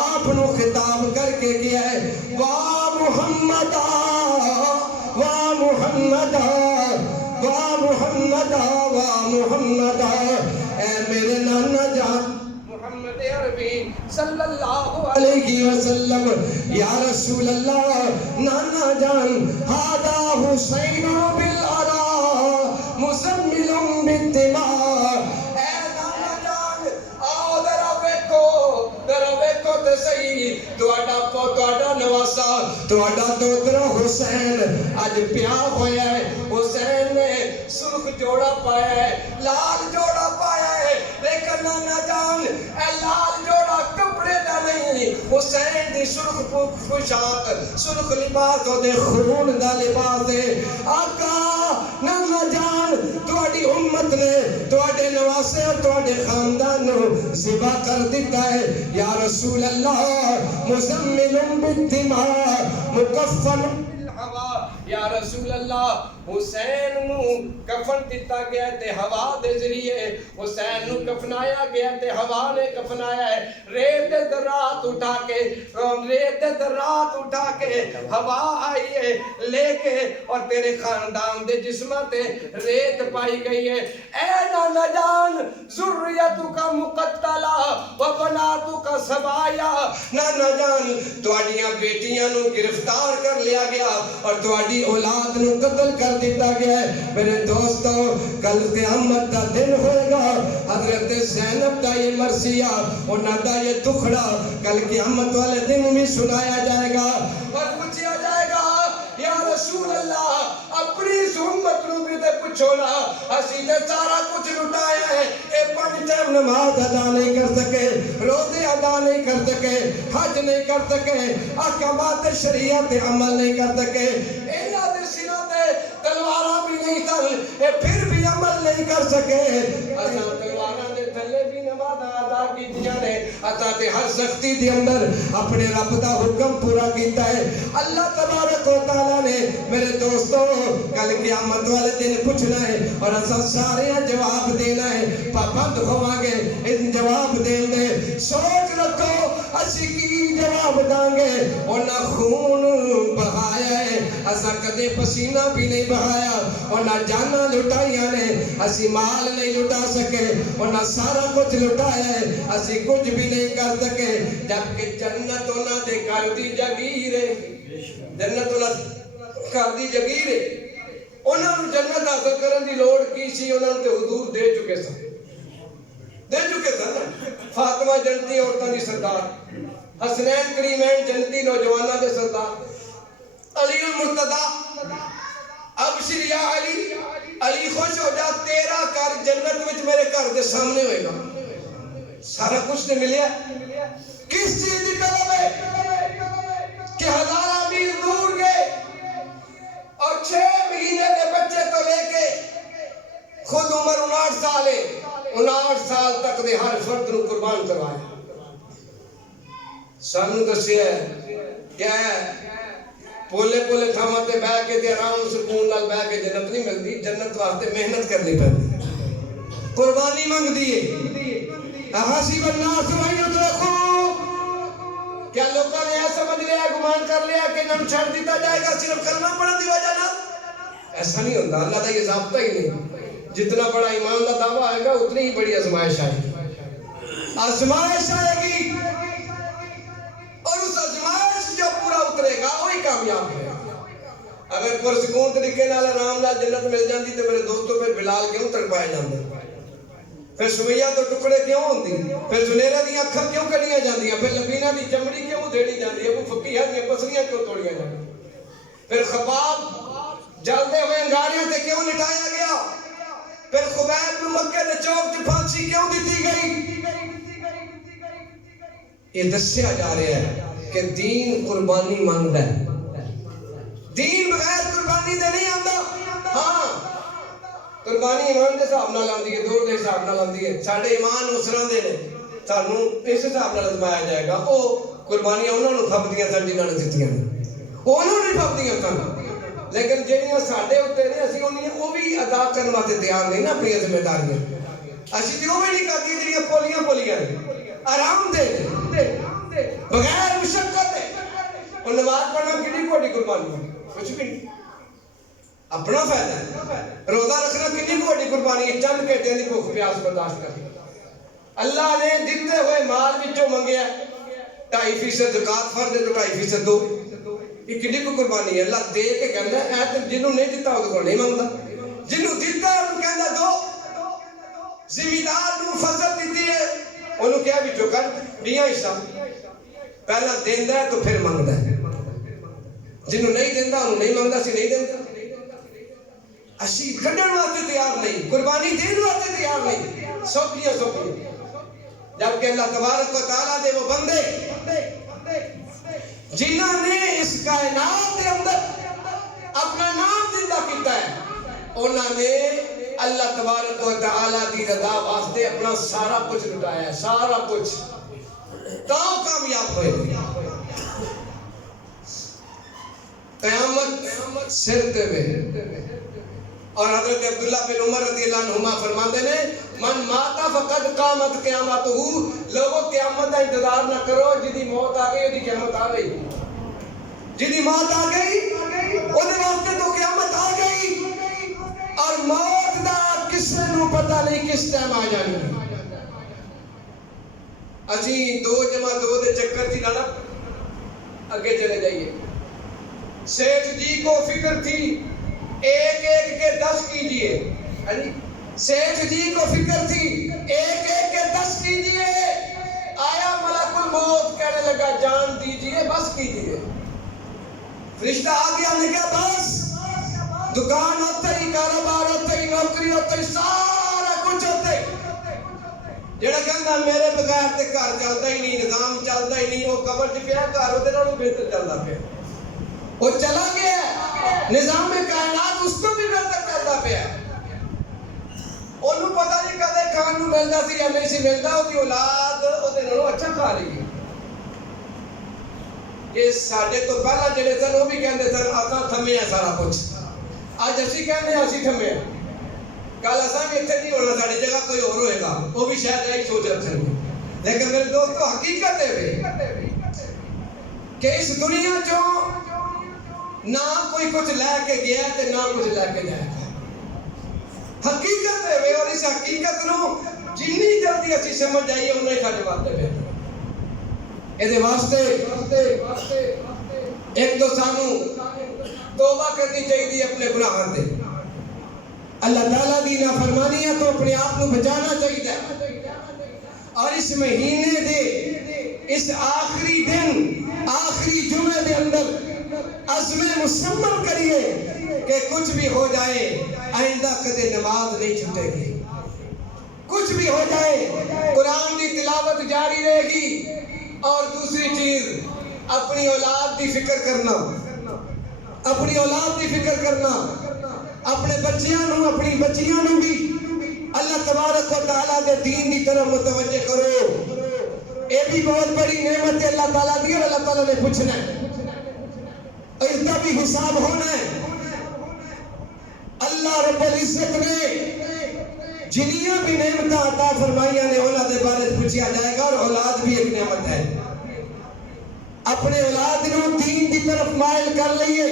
آپ نو خطاب کر کے کیا ہے، واہ محمد واہ محمد واہ محمد واہ محمد، اے میرے نانا جان محمد عربی صلی اللہ علیہ وسلم، یا رسول اللہ نانا جان ہادا حسین بالعلا مزمل بالدماء. اے نانا جان آؤ ذرا ویکھو تے صحیح، تہاڈا نواسا تہاڈا دوترا حسین اج پیا ہویا ہے. حسین نے سرخ جوڑا پایا ہے، لال جوڑا پایا ہے، لیکن نانا جان اے لال جوڑا کپڑے دا نہیں، حسین دی سرخ پوشاک سرخ لباس دے خون دا لباس ہے. آقا نانا جان تہاڈی امت نے تہاڈے نواسے اور تہاڈے خاندان نو ذبح کر دیتا ہے. یا رسول اللہ مزمل بالدماء مکفن بالہوا، یا رسول اللہ حسین نو کفن دیتا گیا تے ہوا دے ذریعے، حسین نو کفنایا گیا تے ہوا نے کفنایا ہے. ریت دے ذرات اٹھا کے ہوا آئی ہے لے کے، اور تیرے خاندان دے جسمہ تے ریت پائی گئی ہے. اے نانا جان ذریتک مقتلہ و بناتک سبایا، نانا جان تہاڈیاں بیٹیاں نو گرفتار کر لیا گیا اور تہاڈی اولاد نو قتل کر دیتا گیا ہے. میرے دوستو کل قیامت دا دن ہوئے گا، حضرت زینب دا یہ مرثیہ انہاں دا یہ دکھڑا کل قیامت والے دن بھی سنایا جائے گا اور پوچھا جائے گا، یا رسول اللہ اپنی امت نو بھی تے پوچھو نا، اسی تے سارا کچھ لٹایا ہے، اے 5 ٹائم نماز ادا نہیں کر سکے، روزے ادا نہیں کر سکے، حج نہیں کر سکے، احکامات شریعت عمل نہیں کر سکے، انہاں دے سینوں تے تلواراں بھی نہیں سن، اے پھر بھی عمل نہیں کر سکے. اساں تلواراں دے تھلے بھی نماز ادا کیتیاں نے، اساں تے ہر سختی دے اندر اپنے رب دا حکم پورا کیتا ہے. اللہ تبارک و تعالیٰ نے میرے دوستو کل قیامت والے دن پوچھنا ہے اور اساں سارے جواب دینا ہے، پابند ہوواں گے ان جواب دین دے. سوچ رکھو اسی کی جواب داں گے، انہاں خون بہایا ہے، اساں کدے پسینہ بھی نہیں بہایا، انہاں جاناں لٹائیاں نے، اسی مال نہیں لٹا سکے، انہاں سارا کچھ لٹایا ہے، اسی کچھ بھی نہیں کر سکے. جبکہ جنت انہاں دے گھر دی جگیر ہے، جنت انہاں گھر دی جگیر ہے. انہاں نوں جنت حاصل کرن دی لوڑ کی سی؟ انہاں تے حضور دے چکے سن، دے چکے سن. فاطمہ جنتی عورتاں دی سردار، حسنین کریمین جنتی نوجواناں دے سردار، علی المرتضی ابشر یا علی، علی خوش ہو جا، تیرا گھر جنت وچ میرے گھر دے سامنے ہوئے گا. سارا کچھ تے ملیا، کس چیز دی طلب ہے کہ 1000 میل دور گئے اور 6 مہینے کے بچے تو لے کے خود عمر 59 سال ہے، 59 سال تک دے ہر فرد نو قربان کروایا. سانو دسیا ہے کیا ہے پولے پولے تھاواں تے بہ کے تے آرام سکون نال بہ کے جنت نہیں ملتی. جنت واسطے محنت کرنی پڑتی، قربانی منگدی ہے. حسب الناس ان یترکوا، کیا لوگوں نے یہ سمجھ لیا، گمان کر لیا کہ انہوں چھڑ دیتا جائے گا صرف کلمہ پڑھنے کی وجہ نہ؟ ایسا نہیں ہوتا. اللہ کا یہ ضابطہ ہی نہیں. جتنا بڑا ایمان کا دعویٰ آئے گا اتنی ہی بڑی آزمائش آئے گی. آزمائش آئے گی اور اس آزمائش جو پورا اترے گا وہی کامیاب ہے. اگر پرسکون طریقے نال آرام نال جنت مل جاندی تو میرے دوستوں پھر بلال کیوں تڑپائے جاندے، پھر سمیہ تو ٹکڑے کیوں ہوندی، پھر زنیرہ دی اکھاں کیوں کڈیاں جاندیاں، پھر لبینہ دی چمڑی کیوں ادھیڑی جاندی، ابو فقیہ دی پسلیاں کیوں توڑیاں جاندیاں، پھر خباب جلدے ہوئے انگاریاں تے کیوں لٹایا گیا، پھر خبیب نو مکے دے چوک تے پھانسی کیوں دیتی گئی. یہ دسیا جا رہا ہے کہ دین قربانی مانگتا ہے. دین بغیر قربانی دے نہیں آندا. ہاں قربانی ایمان دے حساب نال آندی ہے، دور دے حساب نال آندی ہے. ساڈے ایمان اس طرح دے نے، سانوں اس حساب نال ازمایا جائے گا. او قربانیاں انہاں نوں کھپدیاں سن جنہاں نے دتیاں نے، انہاں نوں کھپدیاں سن. لیکن جہاں ساڈے اتنے نے اسی وہ بھی ادا کرنے واسطے تیار نہیں نا اپنی ذمہ داریاں. اسی تو وہ بھی نہیں کرتی جہاں پولیاں پولیاں نے آرام دے بغیر مشقت ہے. اور نماز پڑھنا کتنی بڑی قربانی ہے، کچھ بھی نہیں، اپنا فائدہ ہے. روزہ رکھنا کتنی بڑی قربانی ہے، چند گھنٹے کی بھوک پیاس برداشت کر. اللہ نے دیتے ہوئے مال وچوں منگیا 2.5% زکات فرض ہے تو 2.5% دو. یہ کتنی کو قربانی ہے. اللہ دے کے کہنا ہے تو جنہوں نہیں دیتا وہ کو نہیں مانگتا، جنہوں دیتا ہے انہوں کہنا دو. زمیندار نو فصل دیتی ہے انہوں کیا بھی چکر 20 حصہ پہلا دیندا ہے تو پھر مانگتا ہے. جنہوں نہیں دیتا انہوں نہیں مانگتا، سی نہیں دیتا. اسی کھڈن واسطے تیار نہیں، قربانی دین واسطے تیار نہیں. سوکھیاں جبکہ اللہ تبارک و تعالیٰ دے وہ بندے جنہوں نے اس کائنات کے اندر اپنا نام زندہ کیتا ہے، انہوں نے اللہ تبارک و تعالیٰ دی رضا واسطے اپنا سارا کچھ لٹایا ہے، سارا کچھ. تو کامیاب ہوئے. قیامت سر تے وے. اور حضرت عبداللہ بن عمر رضی اللہ عنہما فرماندے نے من ماتا فقد قامت قیامتہ. لوگوں قیامت کا انتظار نہ کرو، جدی موت آ گئی دی قیامت آ گئی. جدی موت آ گئی اودے واسطے تو قیامت آ گئی. اور موت دا کسے نو پتہ نہیں کس ٹائم آ جانی. اسی 2+2 دے چکر تھی نا اگے چلے جائیے. سیٹھ جی کو فکر تھی 1 کے 10 کیجئے. سیٹھ جی کو فکر تھی 1 کے 10 کیجئے. آیا ملک الموت کہنے لگا جان دیجئے بس کیجئے. فرشتہ آ گیا نے کہا بس. دکان ہوتے ہی، کاروبار ہوتے ہی، نوکری ہوتے ہی، سارا کچھ ہوتے. جڑا کہندا میرے بغیر تے گھر چلدا ہی نہیں، نظام چلدا ہی نہیں، وہ قبر چ پیا گھر اودے نالوں بہتر چلدا پیا. وہ چلا گیا نظام کائنات اس کو بھی بہتر چلتا پیا. انہوں پتہ نہیں کدے کھان نو ملدا سی یا نہیں سی ملدا، اودی اولاد اودے نالوں اچھا کھا رہی ہے. یہ ساڈے تو پہلا جڑے سن وہ بھی کہندے سن اساں تھمے ہیں سارا کچھ. اج اسی کہندے ہیں اسی تھمے ہیں. کل اساں بھی اتنے نہیں ہونا، ساڈی جگہ کوئی اور ہوئے گا. وہ بھی شاید یہی سوچ رکھیں گے. لیکن میرے دوستو حقیقت ہے کہ اس دنیا چوں نہ کوئی کچھ لے کے گیا تے نہ کچھ لے کے جائے گا. حقیقت ہے. اور اس حقیقت نو جنی جلدی اسی سمجھ آئیے انہوں ہی ساڈے واسطے بہتر. یہ واسطے ایک تو سانو توبہ کرنی چاہیے اپنے گناہاں تے. اللہ تعالیٰ دی نافرمانی ہے تو اپنے آپ کو بچانا چاہیے. اور اس مہینے دے اس آخری دن آخری جمعے دے اندر عزم مسمم کریے کہ کچھ بھی ہو جائے آئندہ کدے نماز نہیں چھوٹے گی. کچھ بھی ہو جائے قرآن کی تلاوت جاری رہے گی. اور دوسری چیز اپنی اولاد کی فکر کرنا، اپنی اولاد کی فکر کرنا، اپنے بچیاں نو اپنی بچیاں نو بھی اللہ تبارک و تعالیٰ دے دین دی طرف متوجہ کرو. یہ بھی بہت بڑی نعمت ہے اللہ تعالیٰ دی. اور اللہ تعالیٰ نے پوچھنا ہے بھی حساب ہونا ہے۔ اللہ رب العزت نے جنیاں بھی نعمتیں عطا فرمائیاں نے اولاد بارے پوچھیا جائے گا، اور اولاد بھی ایک نعمت ہے۔ اپنے اولاد نو دین دی طرف مائل کر لئیے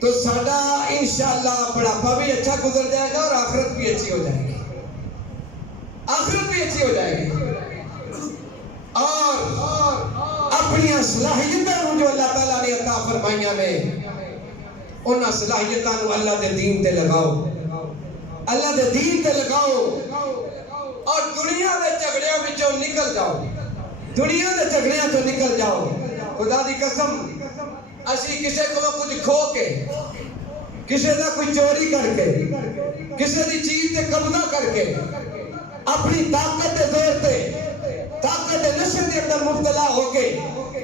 تو ساڈا انشاءاللہ بڑھاپا بھی اچھا گزر جائے گا اور آخرت بھی اچھی ہو جائے گی، آخرت بھی اچھی ہو جائے گی۔ اور اپنی صلاحیتوں جو اللہ تعالیٰ نے عطا فرمائیاں نے، ان صلاحیتوں اللہ دے دین تے لگاؤ، اللہ دے دین تے لگاؤ، اور دنیا دے جھگڑیاں وچوں نکل جاؤ، دنیا دے جھگڑیاں تو نکل جاؤ۔ خدا دی قسم اسی کسے کو کچھ کھو کے، کسے دا کوئی چوری کر کے، کسے دی چیز تے قبضہ کر کے، اپنی طاقت دے زور تے، طاقت دے نشے دے اندر مبتلا ہو کے،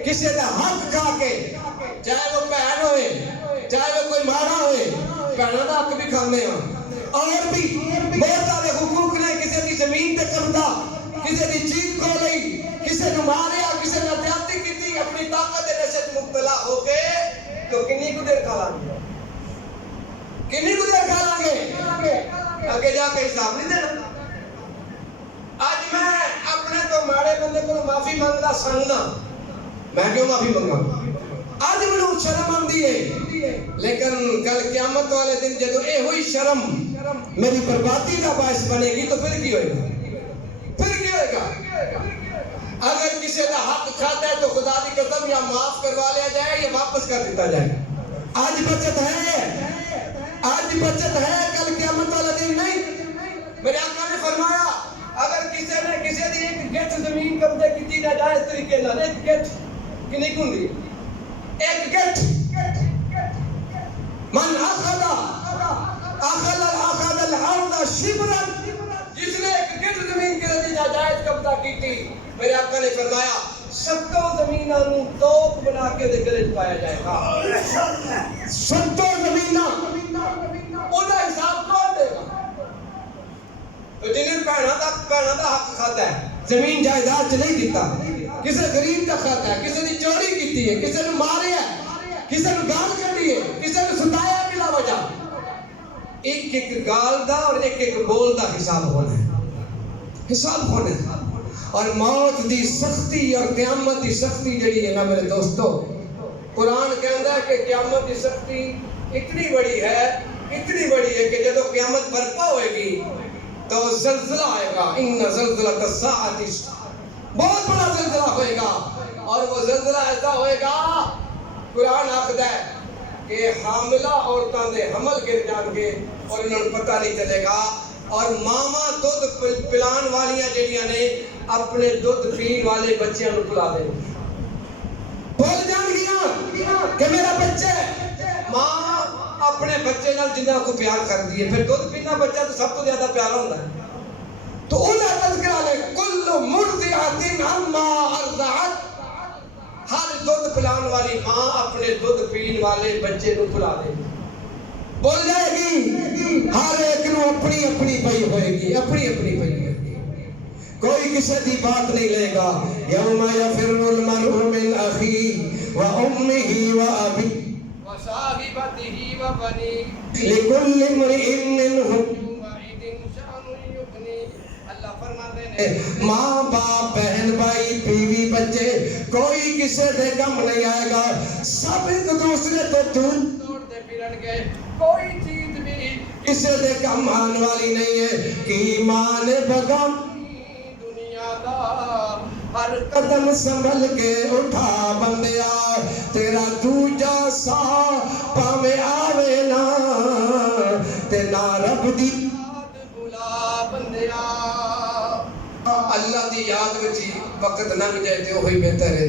کسے دا حق کھا کے، چاہے وہ بہن ہوئے، چاہے وہ کوئی ماڑا ہوئے، بہنوں دا حق بھی کھانے ہیں، اور بھی بہت سارے حقوق نے، کسے دی زمین تے قبضہ، کسے دی چیز کھو لئی، کسے نو ماریا، کسے نے زیادتی کیتی، اپنی طاقت دے نشے مبتلا ہو کے، تو کنی کو دیر کھا لیں گے، کنی کو دیر کھا لیں گے، آگے جا کے حساب نہیں دینا۔ آج میں اپنے تو ماڑے بندے کو معافی مانگنا سنگنا، میں کیوں معافی مانگا؟ آج میں شرم آندی ہے، لیکن کل قیامت والے دن جدو اے ہوئی شرم میری بربادی کا باعث بنے گی تو پھر کی ہوئے گا؟ پھر کی ہوئے گا؟ اگر کسی کا حق کھاتا ہے تو خدا دی قسم یا معاف کروا لیا جائے یا واپس کر دیتا جائے۔ آج بچت ہے، آج بچت ہے، کل قیامت والا دن نہیں۔ میرے آقا نے فرمایا اگر کسی نے کسی دی ایک گٹھ زمین قبضے کی ناجائز طریقے نال، ایک گٹھ کنی کندی، ایک گٹھ، من اخذ الارض شبرا، جس نے ایک گٹھ زمین کے دی ناجائز قبضہ کی تھی، میرے آقا نے فرمایا 70 زمیناں نو توپ بنا کے دے گلے پایا جائے گا۔ 70 زمیناں، اودا حساب کون دے گا؟ تو جنہیں پہنا دا حق کھاتا ہے، زمین جائیداد چ نہیں دیتا، کسی غریب دا کھاتا ہے، کسی نے چوری کیتی ہے، کسی نے ماریا ہے، کسی نے گال کھڑی ہے، کسی نے ستایا بلا وجہ، ایک ایک گال دا اور ایک ایک بول دا حساب ہونا ہے، حساب ہونا ہے۔ اور موت دی سختی اور قیامت دی سختی جڑی ہے نا میرے دوستو، قرآن کہندا ہے کہ قیامت دی سختی اتنی بڑی ہے، اتنی بڑی ہے کہ جب قیامت برپا ہوئے گی تو زلزلہ آئے گا، ان زلزلۃ الساعۃ، بہت بڑا زلزلہ ہوئے گا، اور وہ زلزلہ ایسا ہوئے گا، قرآن آخدا ہے کہ حاملہ عورتاں دے حمل گر جان گے اور انہوں نے پتہ نہیں چلے گا، اور ماما دودھ پلان والیاں جڑیاں نے اپنے دودھ پین والے بچیاں نو پلا دیں، بول جان گیا کہ میرا بچہ ہے، ماں اپنے بچے نال جنہ کو پیار کر دیے، پھر دودھ پینا بچہ تو سب کو زیادہ پیارا ہوتا ہے، تو انہاں تذکرہ لے کل مرضعۃ عما ارضعت، ہر دودھ پلان والی ماں اپنے دودھ پین والے بچے نو پلا دے، بول جائے گی، ہر ایک نو اپنی اپنی پئی ہوئے گی، اپنی اپنی پئی ہوئے گی، کوئی کسی دی بات نہیں لے گا۔ یوم یفر المرء من اخیہ و امہ و ابیہ وصاحبتہ و بنیہ لکل امرئ منہم یومئذ شأن یغنیہ۔ اللہ فرماتے ہیں ماں باپ بہن بھائی بیوی بچے کوئی کسی دے کم نہیں آئے گا، سب ایک دوسرے تو دوڑتے پھرن گے، کوئی چیز بھی کسی دے کم آن والی نہیں ہے۔ ایمان بغم دنیا دا ہر قدم سنبھل کے اٹھا بندیا، تیرا دوجا سا پاوے آوے نا تے نہ رب دی یاد بھلا بندیا۔ اللہ دی یاد وچ وقت لنگ جائے تے وہی بہتر ہے،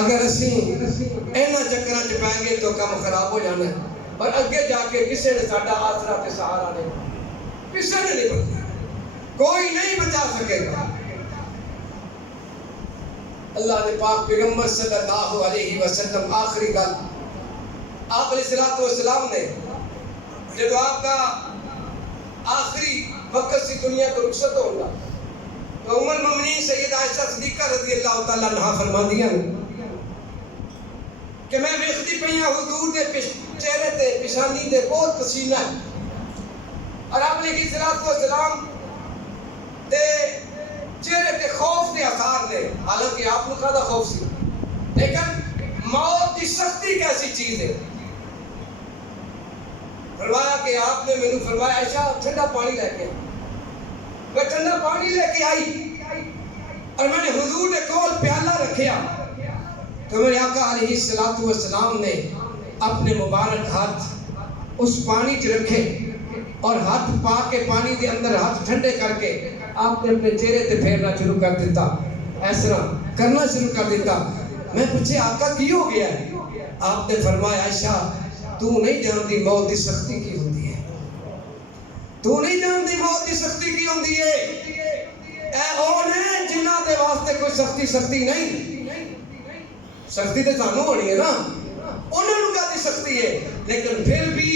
اگر اسی اینا چکراں چ پے گے تو کام خراب ہو جانا ہے، اور اگے جا کے کسی نے ساڈا آسرا تے سہارا نہیں، کسی نے نہیں بچا، کوئی نہیں بچا سکے گا۔ اللہ نے پاک پیغمبر صلی اللہ علیہ وسلم آخری گل آپ علیہ الصلوۃ والسلام نے جب آپ کا آخری وقت سی دنیا کو رخصت ہوگا تو ام المؤمنین سیدہ عائشہ صدیقہ رضی اللہ تعالیٰ عنہا فرما دیا کہ میں ویکھدی پئی ہاں حضور دے چہرے تے پیشانی تے بہت پسینہ ہے، اور آپ علیہ الصلوۃ والسلام تے چہرے تے خوف دے آثار نے، حالانکہ آپ کو کہدا خوف سی، لیکن موت کی سختی کیسی چیز ہے۔ فرمایا کہ آپ نے مینوں فرمایا عائشہ ٹھنڈا پانی لے کے، میں ٹھنڈا پانی لے کے آئی اور میں نے حضور نے کول پیالہ رکھیا تو میرے آقا علیہ الصلوۃ والسلام نے اپنے مبارک ہاتھ اس پانی چ رکھے اور ہاتھ پا کے پانی دے اندر ہاتھ ٹھنڈے کر کے آپ نے اپنے چہرے تے پھیرنا شروع کر دیتا، اس طرح کرنا شروع کر دیتا۔ میں پوچھے آقا کی ہو گیا ہے؟ آپ نے فرمایا عائشہ تو نہیں جانتی موت کی سختی کی ہوتی ہے، تو نہیں جانتی موت کی سختی کی ہوتی ہے۔ اے او نے جنہاں دے واسطے کوئی سختی نہیں، سختی تو سانو ہونی ہے نا، انہوں نے کہتی سختی ہے، لیکن پھر بھی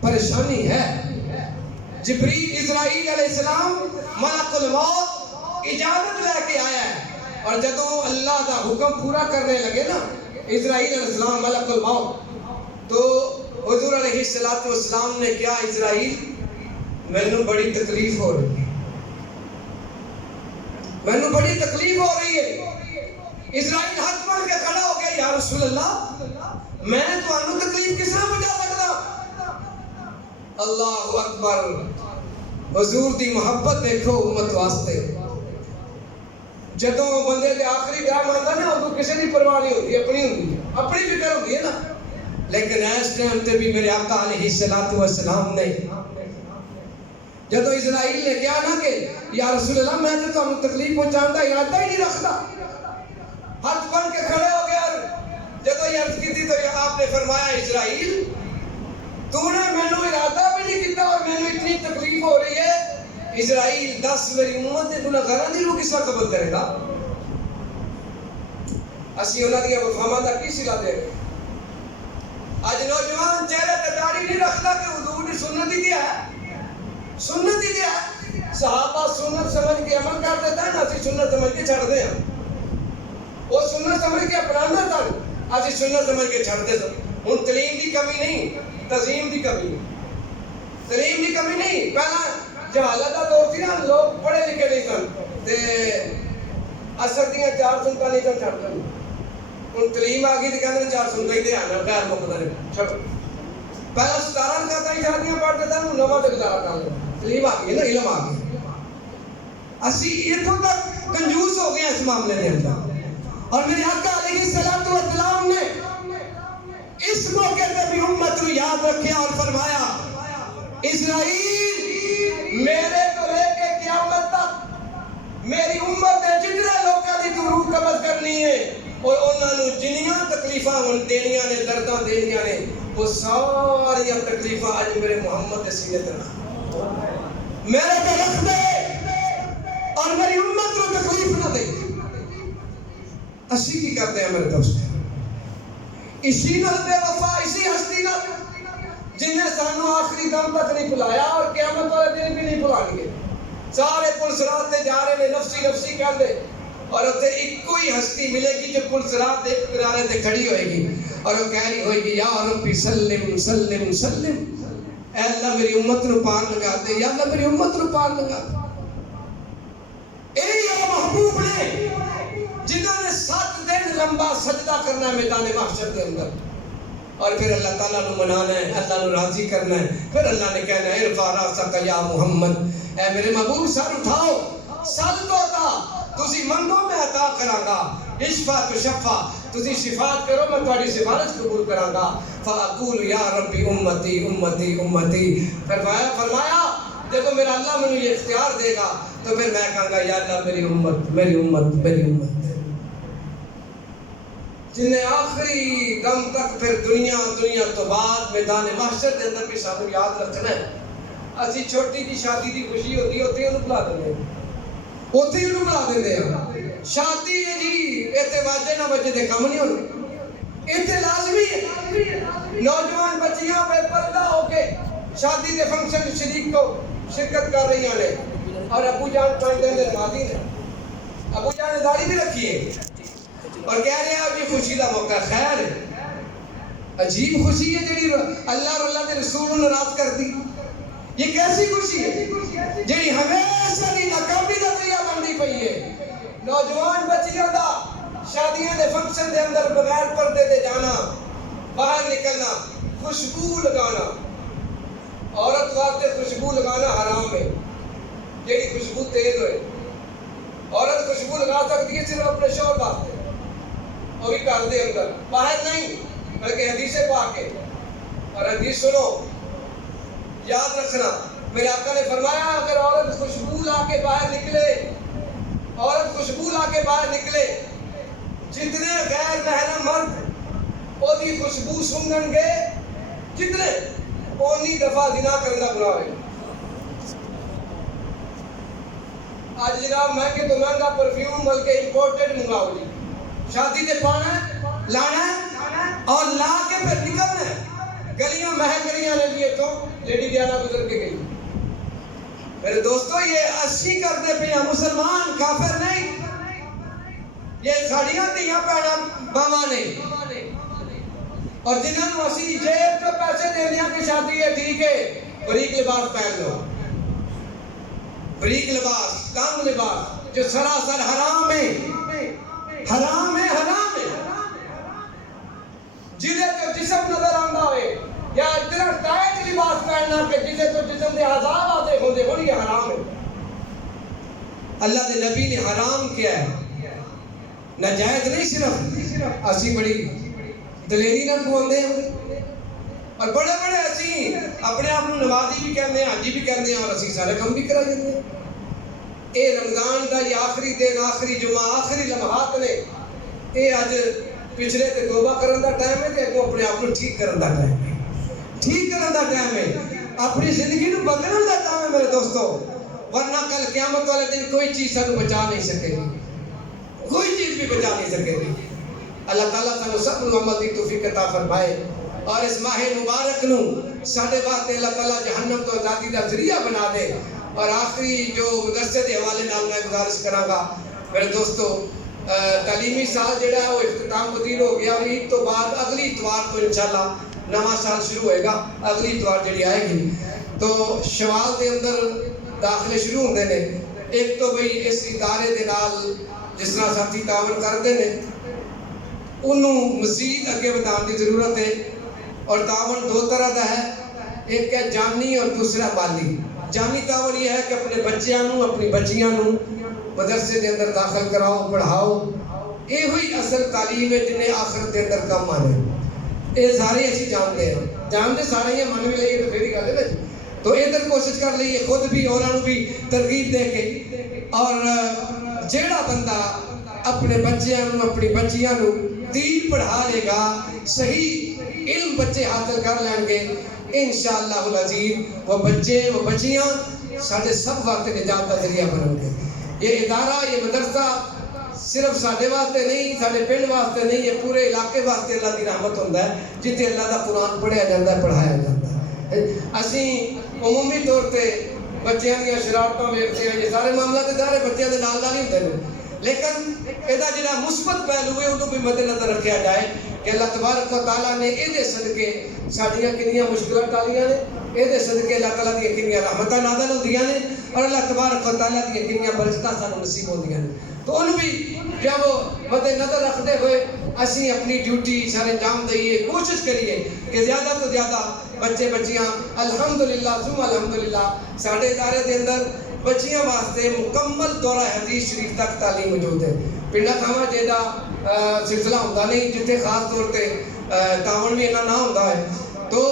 پریشانی ہے۔ جبریل اسرائیل علیہ السلام ملک الموت اجازت لے کے آیا ہے، اور جدوں اللہ دا حکم پورا کرنے لگے نا اسرائیل علیہ السلام ملک الموت، تو حضور علیہ الصلوۃ والسلام نے کیا اسرائیل مینوں بڑی تکلیف ہو رہی ہے، مینوں بڑی تکلیف ہو رہی ہے۔ اسرائیل ہاتھ پڑھ کے کھڑا ہو گیا، یا رسول اللہ میں تانوں تکلیف کس طرح پہنچا سکتا؟ اللہ اکبر، حضور دی محبت دیکھو امت واسطے۔ جدوں بندے دے آخری ٹائم آندا نا اودوں کسی دی پرواہ نہیں ہوندی، اپنی ہوندی ہے، اپنی فکر ہوندی ہے نا، لیکن اس ٹائم تے بھی میرے آقا علیہ الصلوۃ والسلام نے جدوں اسرائیل نے کہا نا کہ یا رسول اللہ میں تو تانوں تکلیف پہنچاؤں دا ارادہ ہی نہیں رکھتا، ہاتھ بن کے کھڑے ہو گئے۔ جدوں یہ عرض کی تھی تو آپ نے فرمایا اسرائیل تو نے مینوں ارادہ بھی نہیں کیتا اور مینوں اتنی تکلیف ہو رہی ہے، اسرائیل 10 میری امت دے گناہگاراں دی روح کس وقت قبول کرے گا؟ اسی انہاں دی وفاماں دا کی صلہ دے گے؟ اج نوجوان چہرے تے داڑھی نہیں رکھتا کہ حضور دی سنت ہی کیا ہے، سنت ہی کیا ہے۔ صحابہ سنت سمجھ کے عمل کرتے تھے نا، اسی سنت سمجھ کے چھڑ دے ہیں، وہ سنت سمجھ کے اپنانا تھا، اسی سنت سمجھ کے چھڑ دے سن۔ ہن تعلیم دی کمی نہیں، تعظیم دی کمی، تعلیم دی کمی نہیں۔ پہلا جہالت دا دور سی نا، لوگ پڑھے لکھے نہیں سن تے اثر دیاں 4 سنتاں نہیں چھڑ دے، ہن تعلیم آ گئی تے کہندے 4 سنتاں ہی دھیان نال غیر مقدر چھڑ۔ پہلا 17 رکعتاں ہی شادیاں پڑھتے تھے، ہن نواں تے گزارا کر لو، تعلیم آ گئی نا، علم آ گیا۔ اسی اتھوں تک کنجوس ہو گئے اس معاملے دے اندر، اور میرے آقا علیہ الصلوۃ والسلام نے اس موقع پہ بھی امت کو یاد رکھیا اور فرمایا اسرائیل میرے تو لے کے قیامت تک میری امت نے جتنے لوگوں کی تو روح قبض کرنی ہے اور انہوں نے جنیاں تکلیفاں دینیاں نے، درداں دینیاں نے، وہ ساری تکلیفاں آج میرے محمد کے سینے تے میرے پہ رکھ دے اور میری امت کو تکلیف نہ دے۔ اسی کی کرتے ہیں میرے دوست، اسی نال بے وفا، اسی ہستی نال جنہیں سانو آخری دم تک نہیں بلایا اور قیامت والے دن بھی نہیں بلائیں گے۔ سارے پلسرات تے جا رہے ہیں نفسی نفسی کہندے، اور اتنے ایک کوئی ہستی ملے گی جو پلسرات ایک کنارے تے کھڑی ہوئے گی اور وہ کہہ رہی ہوئے گی یا ربی سلم سلم سلم، اے اللہ میری امت نو پار لگا دے، یا اللہ میری امت نو پار لگا دے۔ اے محبوب نے جنہوں نے 7 دن لمبا سجدہ کرنا ہے میدان محشر کے اندر، اور پھر اللہ تعالیٰ نے منانا ہے، اللہ نے راضی کرنا ہے، پھر اللہ نے کہنا ہے ارفع راسک یا محمد، اے میرے محبوب سر اٹھاؤ، سل تو عطا تسی منگو میں عطا کراں گا، اشفا تو شفا تسی شفاعت کرو میں تہاڈی سفارش قبول کراں گا، فاقول یا ربی امتی امتی امتی، فرمایا جب میرا اللہ مجھے یہ اختیار دے گا تو پھر میں کہاں گا یا اللہ میری امت میری امت میری امت، جنہیں آخری دم تک پھر دنیا تو بعد میدان محشر کے اندر بھی سانو یاد رکھنا ہے۔ اسی چھوٹی جی شادی دی خوشی ہوتی ہے اوتھے انہوں بلا دیندے ہیں، اوتھے انہوں بلا دیندے ہیں، شادی ہے جی ایتھے واجے نہ بجے دے کم نہیں ہونے، ایتھے لازمی ہے نوجوان بچیاں بے پردہ ہو کے شادی دے فنکشن شریک کو شرکت کر رہی ہیں، اور ابو جان 5 دن نمازی نے، ابو جان نے داڑھی بھی رکھی ہے، اور کہہ رہے ہیں یہ خوشی کا موقع خیر ہے. عجیب خوشی ہے جڑی اللہ اور اللہ کے رسول نے ناراض کر دی. یہ کیسی خوشی ہے جڑی ہمیشہ دی ناکامی کا ذریعہ بنتی پئی ہے. نوجوان بچیاں دا شادیاں دے فنکشن دے اندر بغیر پردے دے جانا، باہر نکلنا، خوشبو لگانا. عورت واسطے خوشبو لگانا حرام ہے. جیڑی خوشبو تیز ہوئے. عورت خوشبو لگا سکتی ہے صرف اپنے شوہر واسطے، وہ بھی گھر دے اندر، باہر نہیں، بلکہ حدیث پاک ہے. اور حدیث سنو، یاد رکھنا، میرے آقا نے فرمایا اگر عورت خوشبو لا کے باہر نکلے، عورت خوشبو لا کے باہر نکلے، جتنے غیر محرم مرد وہ دی خوشبو سنگن گے، جتنے اونی دفعہ زنا کرنا گناہ ہے. آج جناب مہنگے تو مہنگا پرفیوم بلکہ امپورٹڈ منگاؤ جی. شادی تے پانا ہے، لانا ہے اور لا کے پھر نکلنا ہے. گلیاں مہک رہی ہیں لیڈی تو لیڈی دیانا گزر کے گئی. میرے دوستو یہ اسی کرتے پہ ہیں، مسلمان کافر نہیں. یہ ساڑیاں دیاں پہنا ماما نے، اور جنہوں نے اسی جیب جو پیسے دے دیا کہ شادی ہے ٹھیک ہے، بریک لباس پہن لو. بریک لباس، کم لباس جو سراسر حرام ہے، حرام ہے، حرام ہے. جسے تو جسم نظر آندا ہوئے یا اتنا ٹائٹ لباس پہننا کہ جسے تو جسم دے عذاب آتے ہوندے ہوں، یہ حرام ہے. اللہ دے نبی نے حرام کیا ہے، ناجائز نہیں. صرف اسی بڑی دلیری نہ بولتے ہیں اور بڑے بڑے اسی اپنے آپ نمازی بھی کہتے ہیں، حاجی بھی کہتے ہیں، اور اسی سارے کام بھی کرا جاتے ہیں. اے رمضان کا یہ آخری دن، آخری جمعہ، آخری لمحات نے، اے اج پچھلے تے توبہ کرن دا ٹائم ہے تے اگوں اپنے آپ کو ٹھیک کرن دا ٹائم ہے، ٹھیک کرن دا ٹائم ہے، اپنی زندگی نو بدلن دا ٹائم ہے میرے دوستو. ورنہ کل قیامت والے دن کوئی چیز سانو بچا نہیں سکے گی، کوئی چیز بھی بچا نہیں سکے گی. اللہ تعالیٰ سانو سب نو عمل دی توفیق عطا فرمائے اور اس ماہ مبارک نو ساڈے واسطے اللہ تعالیٰ جہنم تو آزادی دا ذریعہ بنا دے. اور آخری جو مدرسے دے حوالے نال میں گزارش کراں گا میرے دوستو، تعلیمی سال جڑا ہے وہ اختتام پذیر ہو گیا. عید تو بعد اگلی اتوار کو انشاءاللہ نواں سال شروع ہوئے گا. اگلی اتوار جڑی آئے گی تو شوال دے اندر داخلے شروع ہوندے نے. ایک تو بھئی اس ادارے دے نال جس طرح ساتھی تعاون کرتے ہیں انہوں مزید اگے بتاؤں کی ضرورت ہے. اور تعاون دو طرح کا ہے، ایک ہے جانی اور دوسرا مالی. جانی تعاون یہ ہے کہ اپنے بچیاں نو، اپنی بچیاں نو مدرسے دے اندر داخل کراؤ، پڑھاؤ. یہ ہوئی اصل تعلیم ہے جنہیں آخرت دے اندر کم آنے. یہ سارے اسی جانتے ہیں، جانتے سارے ہیں، من بھی لئیے تو پھر ہی گل ہے نا جی. تو ادھر کوشش کر لئیے خود بھی اور انہوں بھی ترغیب دے کے. اور جیڑا بندہ اپنے بچیاں نو، اپنی بچیاں نو دین پڑھا لے گا، صحیح علم بچے حاصل کر لیں گے، انشاءاللہ العزیز وہ بچے، وہ بچیاں ساڑھے سب وقت نجات کا ذریعہ بنوں گے. یہ ادارہ، یہ مدرسہ صرف ساڑھے واسطے نہیں، ساڑھے پنڈ واسطے نہیں، یہ پورے علاقے واسطے اللہ کی رحمت ہوندہ ہے جتے اللہ کا قرآن پڑھیا جاندہ ہے، پڑھایا جاندہ ہے. اسی عمومی طور پہ بچیاں دیا شرارتوں میں یہ سارے معاملات ادارے بچیاں دے نال نال ہی ہوندے ہیں، لیکن ایدہ جنہا مثبت پہلو ہے انہوں بھی مد نظر رکھیا جائے کہ اللہ تبارک و تعالیٰ نے ایدے صدقے ساڑھیاں کنیاں مشکلات ڈالیاں نے، ایدے صدقے اللہ تعالیٰ دیا کنیاں رحمتہ نازل ہوندیاں نے، اور اللہ تبارک و تعالیٰ دیا کنیاں برکتہ سانو نصیب ہوندیاں نے. تو ان بھی جب وہ مد نظر رکھتے ہوئے اسی اپنی ڈیوٹی سارے انجام دئیے، کوشش کریے کہ زیادہ تو زیادہ بچے بچیاں الحمدللہ ثم الحمدللہ ساڑھے ادارے دے اندر بچیاں واسطے مکمل دورہ حدیث شریف تک تعلیم موجود ہے. پنڈا تھاواں جیدہ سلسلہ ہوندہ نہیں جتے خاص طور پہ تعاون بھی انہاں نہ ہوندہ ہے. تو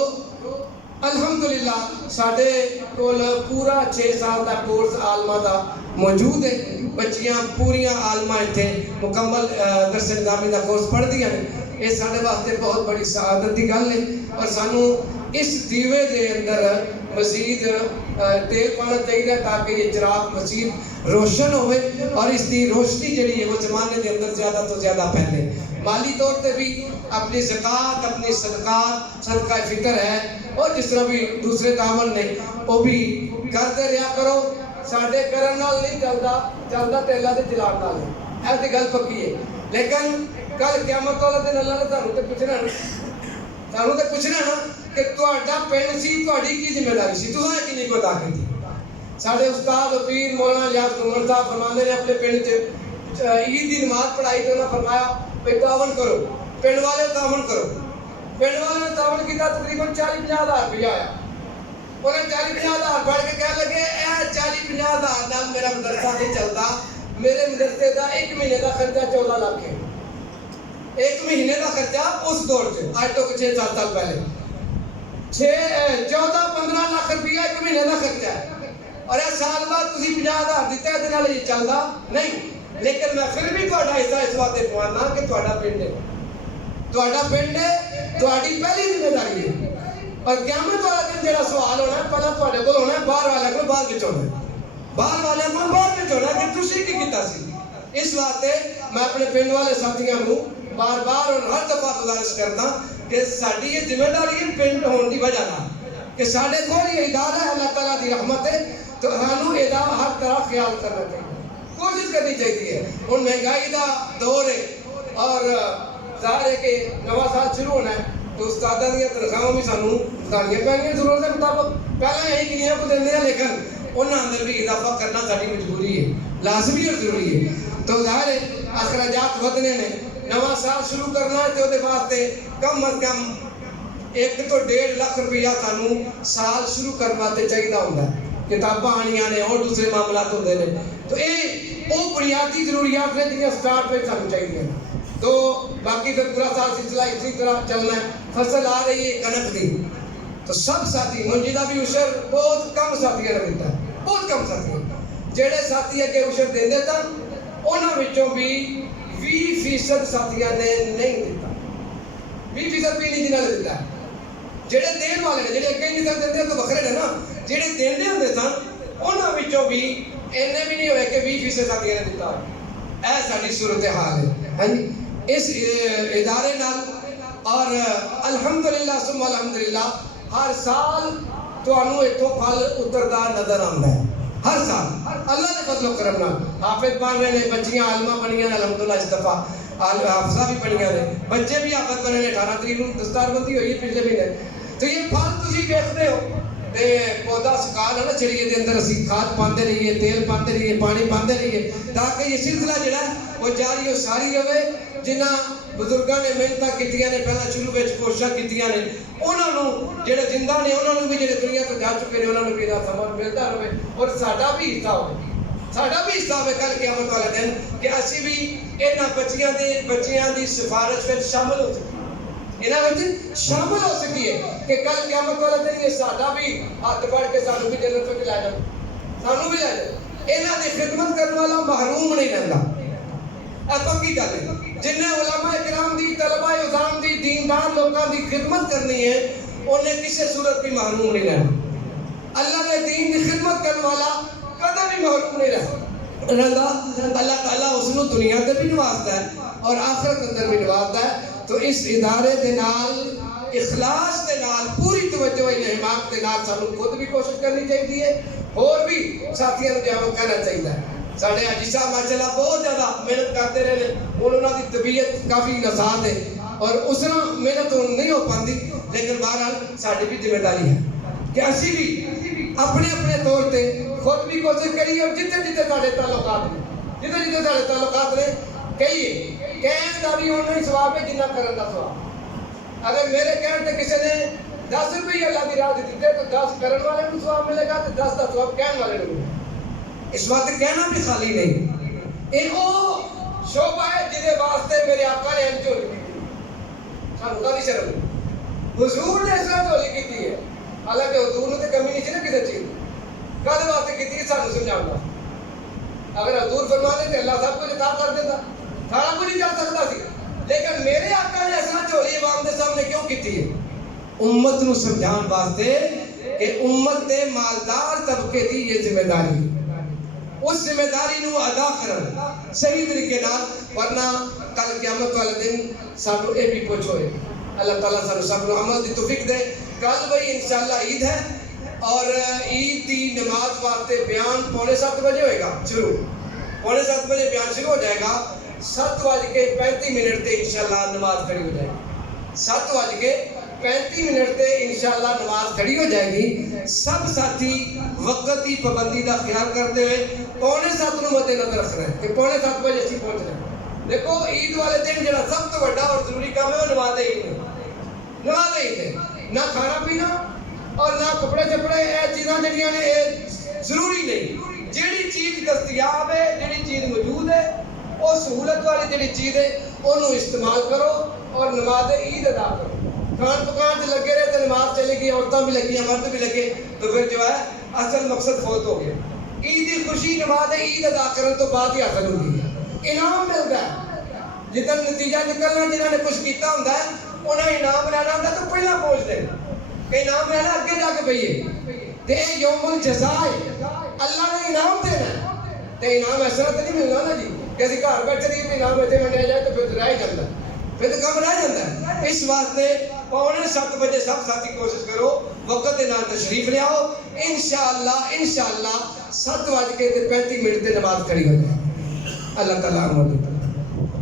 الحمدللہ ساڑھے کول پورا 6 سال دا کورس عالمہ دا موجود ہے. بچیاں پوریاں عالمہ تھے مکمل درس نظامی دا کورس پڑھ دیا ہے. یہ ساڑھے واسطے بہت بڑی سعادت دی گل ہے اور سانو اس دیوے دے اندر مزید تیل پانا چاہیے تاکہ یہ چراغ مزید روشن ہوئے اور اس دی روشنی جڑی ہے وہ زمانے دے اندر زیادہ تو زیادہ پھیلے. مالی طور پہ بھی اپنی زکوٰۃ، اپنی صدقات، صدقہ فطر ہے اور جس طرح بھی دوسرے تعاون نے وہ بھی کرتے رہا کرو. ساڑھے کرن نال نہیں چلتا، چلتا تے اللہ دے جلال نال ہے، ایسی گل پکی ہے. لیکن کل قیامت والا دن اللہ نے تانوں تے پوچھنا نا کہ تہاڈا پنڈ سی تہاڈی کی ذمہ داری سی تساں کی نہیں ادا کیتی ساڈے استاد و پیر مولانا یاد عمر صاحب فرماندے نے اپنے پنڈ چ عید دی نماز پڑھائی تو انہاں فرمایا بھئی تعاون کرو پنڈ والے تعاون کرو پنڈ والے نے تعاون کیتا تقریباً 40-50 ہزار روپیہ آیا انہیں 40-50 ہزار پڑھ کے کہنے لگے اے 40-50 ہزار نال میرا مدرسہ نہیں چلتا میرے مدرسے دا ایک مہینے دا خرچہ 14 لاکھ ہے ایک مہینے دا خرچہ اس دور سے آج تو 6-7 سال پہلے 14-15 لاکھ روپیہ ایک مہینے دا خرچہ ہے اور یہ سال بعد تسی 50 ہزار دیتے ہیں دنال یہ چلتا نہیں لیکن میں پھر بھی تہاڈا حصہ اس واسطے پوانا کہ تہاڈا پنڈ ہے تہاڈی پہلی ذمہ داری ہے اور قیامت والا دن جڑا سوال ہونا ہے پہلا تہاڈے کول ہونا ہے باہر والے کول بعد وچ ہونا ہے باہر والے کول بعد وچ ہونا ہے کہ تسی کی کیتا سی اس واسطے میں اپنے پنڈ والے ساتھیاں نوں بار بار اور ہر دفعہ گزارش کرتا کہ ساڈی یہ ذمہ داری ہے پنڈ ہون دی وجہ نال کہ ساڈے کول یہ ادارہ ہے اللہ تعالیٰ دی رحمت ہے تو سانوں ادا ہر طرح خیال کرنا چاہیے کوشش کرنی چاہیے ہن مہنگائی دا دور ہے اور ظاہر ہے کہ نواں سال شروع ہونا ہے تو استاداں دی تنخواہاں بھی سانوں دانیاں پینیاں ضرورت کے مطابق پہلے یہی کنیاں کو دیندے ہیں لیکن انہاں اندر بھی اضافہ کرنا ساری مجبوری ہے لازمی اور ضروری ہے تو ظاہر ہے اخراجات ودنے نے نواں سال شروع کرنا ہے تو دے واسطے کم از کم 1 تو 1.5 لاکھ روپیہ سانوں سال شروع کرنے واسطے چاہیے ہوندا ہے کتاباں آنیاں نے اور دوسرے معاملات ہوندے نے تو یہ وہ بنیادی ضروریات نے جنہیں سٹارٹ پہ سانوں چاہیے تو باقی پھر پورا سال سلسلہ اسی طرح چلنا ہے فصل آ رہی ہے کنک دی تو سب ساتھی منجدہ بھی عشر بہت کم ساتھیاں نے ملتا ہے بہت کم ساتھی جڑے ساتھی اگے عشر دیندے تن انہاں وچوں بھی 20% ساتھیاں نے نہیں دیتا 20% بھی نہیں جنہاں نے دیتا جڑے دین والے نے جڑے اگے نہیں دیندے تو بکھرے نے نا جڑے دیندے ہوندے سن انہاں وچوں بھی اینے بھی نہیں ہوئے کہ 20% ساتھیاں نے دیتا اے ساری صورتحال ہے ہاں جی اس ادارے نال اور الحمدللہ ثم الحمدللہ ہر سال تانوں ایتھوں پھل اتردا نظر آندا ہے ہر سال اللہ نے فضل و کرم نال حافظ بن رہے نے بچیاں عالمہ بنیاں الحمدللہ اس دفعہ حافظہ بھی بنیاں نے بچے بھی حافظ بنے نے 18 تاریخ نوں دستار بندی ہوئی پچھلے مہینے تو یہ پھل تسی ویکھدے ہو تے پودا سکال ہے نا چڑیے دے اندر اسی کھاد پاندے رہیے تیل پاندے رہیے پانی پاندے رہیے تاکہ یہ سلسلہ جڑا ہے وہ جاری و ساری رہے جنہاں بزرگاں نے محنتاں کیتیاں نے پہلا شروع وچ کوششاں کیتیاں نے انہاں نوں جڑے زندہ نے انہاں نوں بھی جڑے دنیا تو جا چکے نے انہاں نوں بھی دا ثمر ملدا رہے اور ساڈا بھی حصہ ہوے کل قیامت والے دن کہ اسی بھی انہاں بچیاں دی سفارش وچ شامل ہو سکیں انہاں وچ شامل ہو سکیے کہ کل قیامت والے دن یہ ساڈا بھی ہاتھ پھڑ کے سانوں بھی جنت وچ لے جاؤ سانوں بھی لے جاؤ انہاں دی خدمت کرنے والا محروم نہیں رہندا اے پکی گل ہے جنہیں علماء کرام دی طلباء عظام دی دیندار لوگاں دی خدمت کرنی ہے انہیں کسی صورت بھی محروم نہیں رہنا اللہ نے دین دی خدمت کرنے والا کدے بھی محروم نہیں رہندا اللہ تعالیٰ اس نو دنیا تے بھی نوازتا ہے اور آخرت اندر بھی نوازتا ہے تو اس ادارے دے نال اخلاص دے نال پوری توجہ انہماک دے نال سانوں خود بھی کوشش کرنی چاہیے اور بھی ساتھیاں نوں جاویں کہنا چاہیے ساڈے حاجی صاحب ماشاءاللہ بہت زیادہ محنت کرتے رہے انہاں دی طبیعت کافی نساز ہے اور اس طرح محنت نہیں ہو پاندی لیکن بہرحال ساڈی بھی ذمہ داری ہے کہ اسی بھی اپنے اپنے طور تے خود بھی کوشش کریے اور جتنے ساڈے تعلقات نے کہیے کہن دا بھی انہوں ہی ثواب ہے جنہ کرن دا ثواب اگر میرے کہن تے کسی نے 10 روپے اللہ دی راہ دیتے تو 10 کرن والے نوں ثواب ملے گا تے 10 دا ثواب کہن والے نوں اس وقت کہنا بھی خالی نہیں یہ وہ شعبہ ہے جہدے واسطے میرے آقا نے جھولی کی سانوں کدی شرم حضور نے اس طرح جھولی کی ہے حالانکہ حضور نے تو کمی نہیں سی نا کسی چیز کدے واسطے کی سانوں سمجھاؤں گا اگر حضور فرما دے اللہ سب کچھ عطا کر دیتا سارا کچھ ہی کر سکتا سی لیکن میرے آقا نے اس طرح جھولی عوام دے سامنے کیوں کی ہے امت نو سمجھان واسطے کہ امت دے مالدار طبقے دی یہ ذمہ داری اس ذمہ داری نو ادا کرنا صحیح طریقے نال ورنہ کل قیامت والے دن سانوں اے بھی کچھ ہوئے اللہ تعالیٰ سانوں سب نو عمل دی توفیق دے کل بھائی انشاءاللہ عید ہے اور عید دی نماز واسطے بیان 6:45 بجے ہوئے گا شروع 6:45 بجے بیان شروع ہو جائے گا 7:35 تے انشاءاللہ نماز کھڑی ہو جائے گی. 7:35 تے انشاءاللہ نماز کھڑی ہو جائے گی. سب ساتھی وقت کی پابندی کا خیال کرتے ہوئے 6:45 نو مد نظر رکھنا ہے کہ 6:45 بجے اسی پہنچنا ہے. دیکھو عید والے دن جڑا سب تو بڑا اور ضروری کام ہے وہ نماز عید ہے. نماز عید ہے. نہ کھانا پینا اور نہ کپڑے چپڑے، یہ چیزاں جڑیاں نے یہ ضروری نہیں. جیڑی چیز دستیاب ہے، جیڑی چیز موجود ہے، وہ سہولت والی جیڑی چیز ہے انہوں استعمال کرو اور نماز عید ادا کرو. کھان پکان سے لگے رہے تو نماز چلے گی، عورتیں بھی لگی، مرد بھی لگے، تو پھر جو ہے اصل مقصد فوت ہو گیا. عید کی خوشی نماز عید ادا کرنے تو بعد ہی حاصل ہوتی ہے. انعام ملتا ہے جتنا نتیجہ نکلنا، جنہوں نے کچھ کیتا ہوتا ہے انہیں انعام لینا ہوتا ہے تو پہلے پہنچ دیں کہ انعام لینا اگے جا کے پہیے. تے یوم الجزاء اللہ نے انعام دینا ہے. تے انعام ایسا تو نہیں ملنا نا جی کہ اسی گھر بیٹھے رہیے انعام اتنے منڈیا جائے تو پھر رہ جاتا ہے، پھر تو کم رہ جاتا ہے. اس واسطے 6:45 بجے سب ساتھی کوشش کرو وقت کے نال تشریف لے آؤ. انشاءاللہ 7:35 تے نماز کھڑی ہو جائے. اللہ تعالیٰ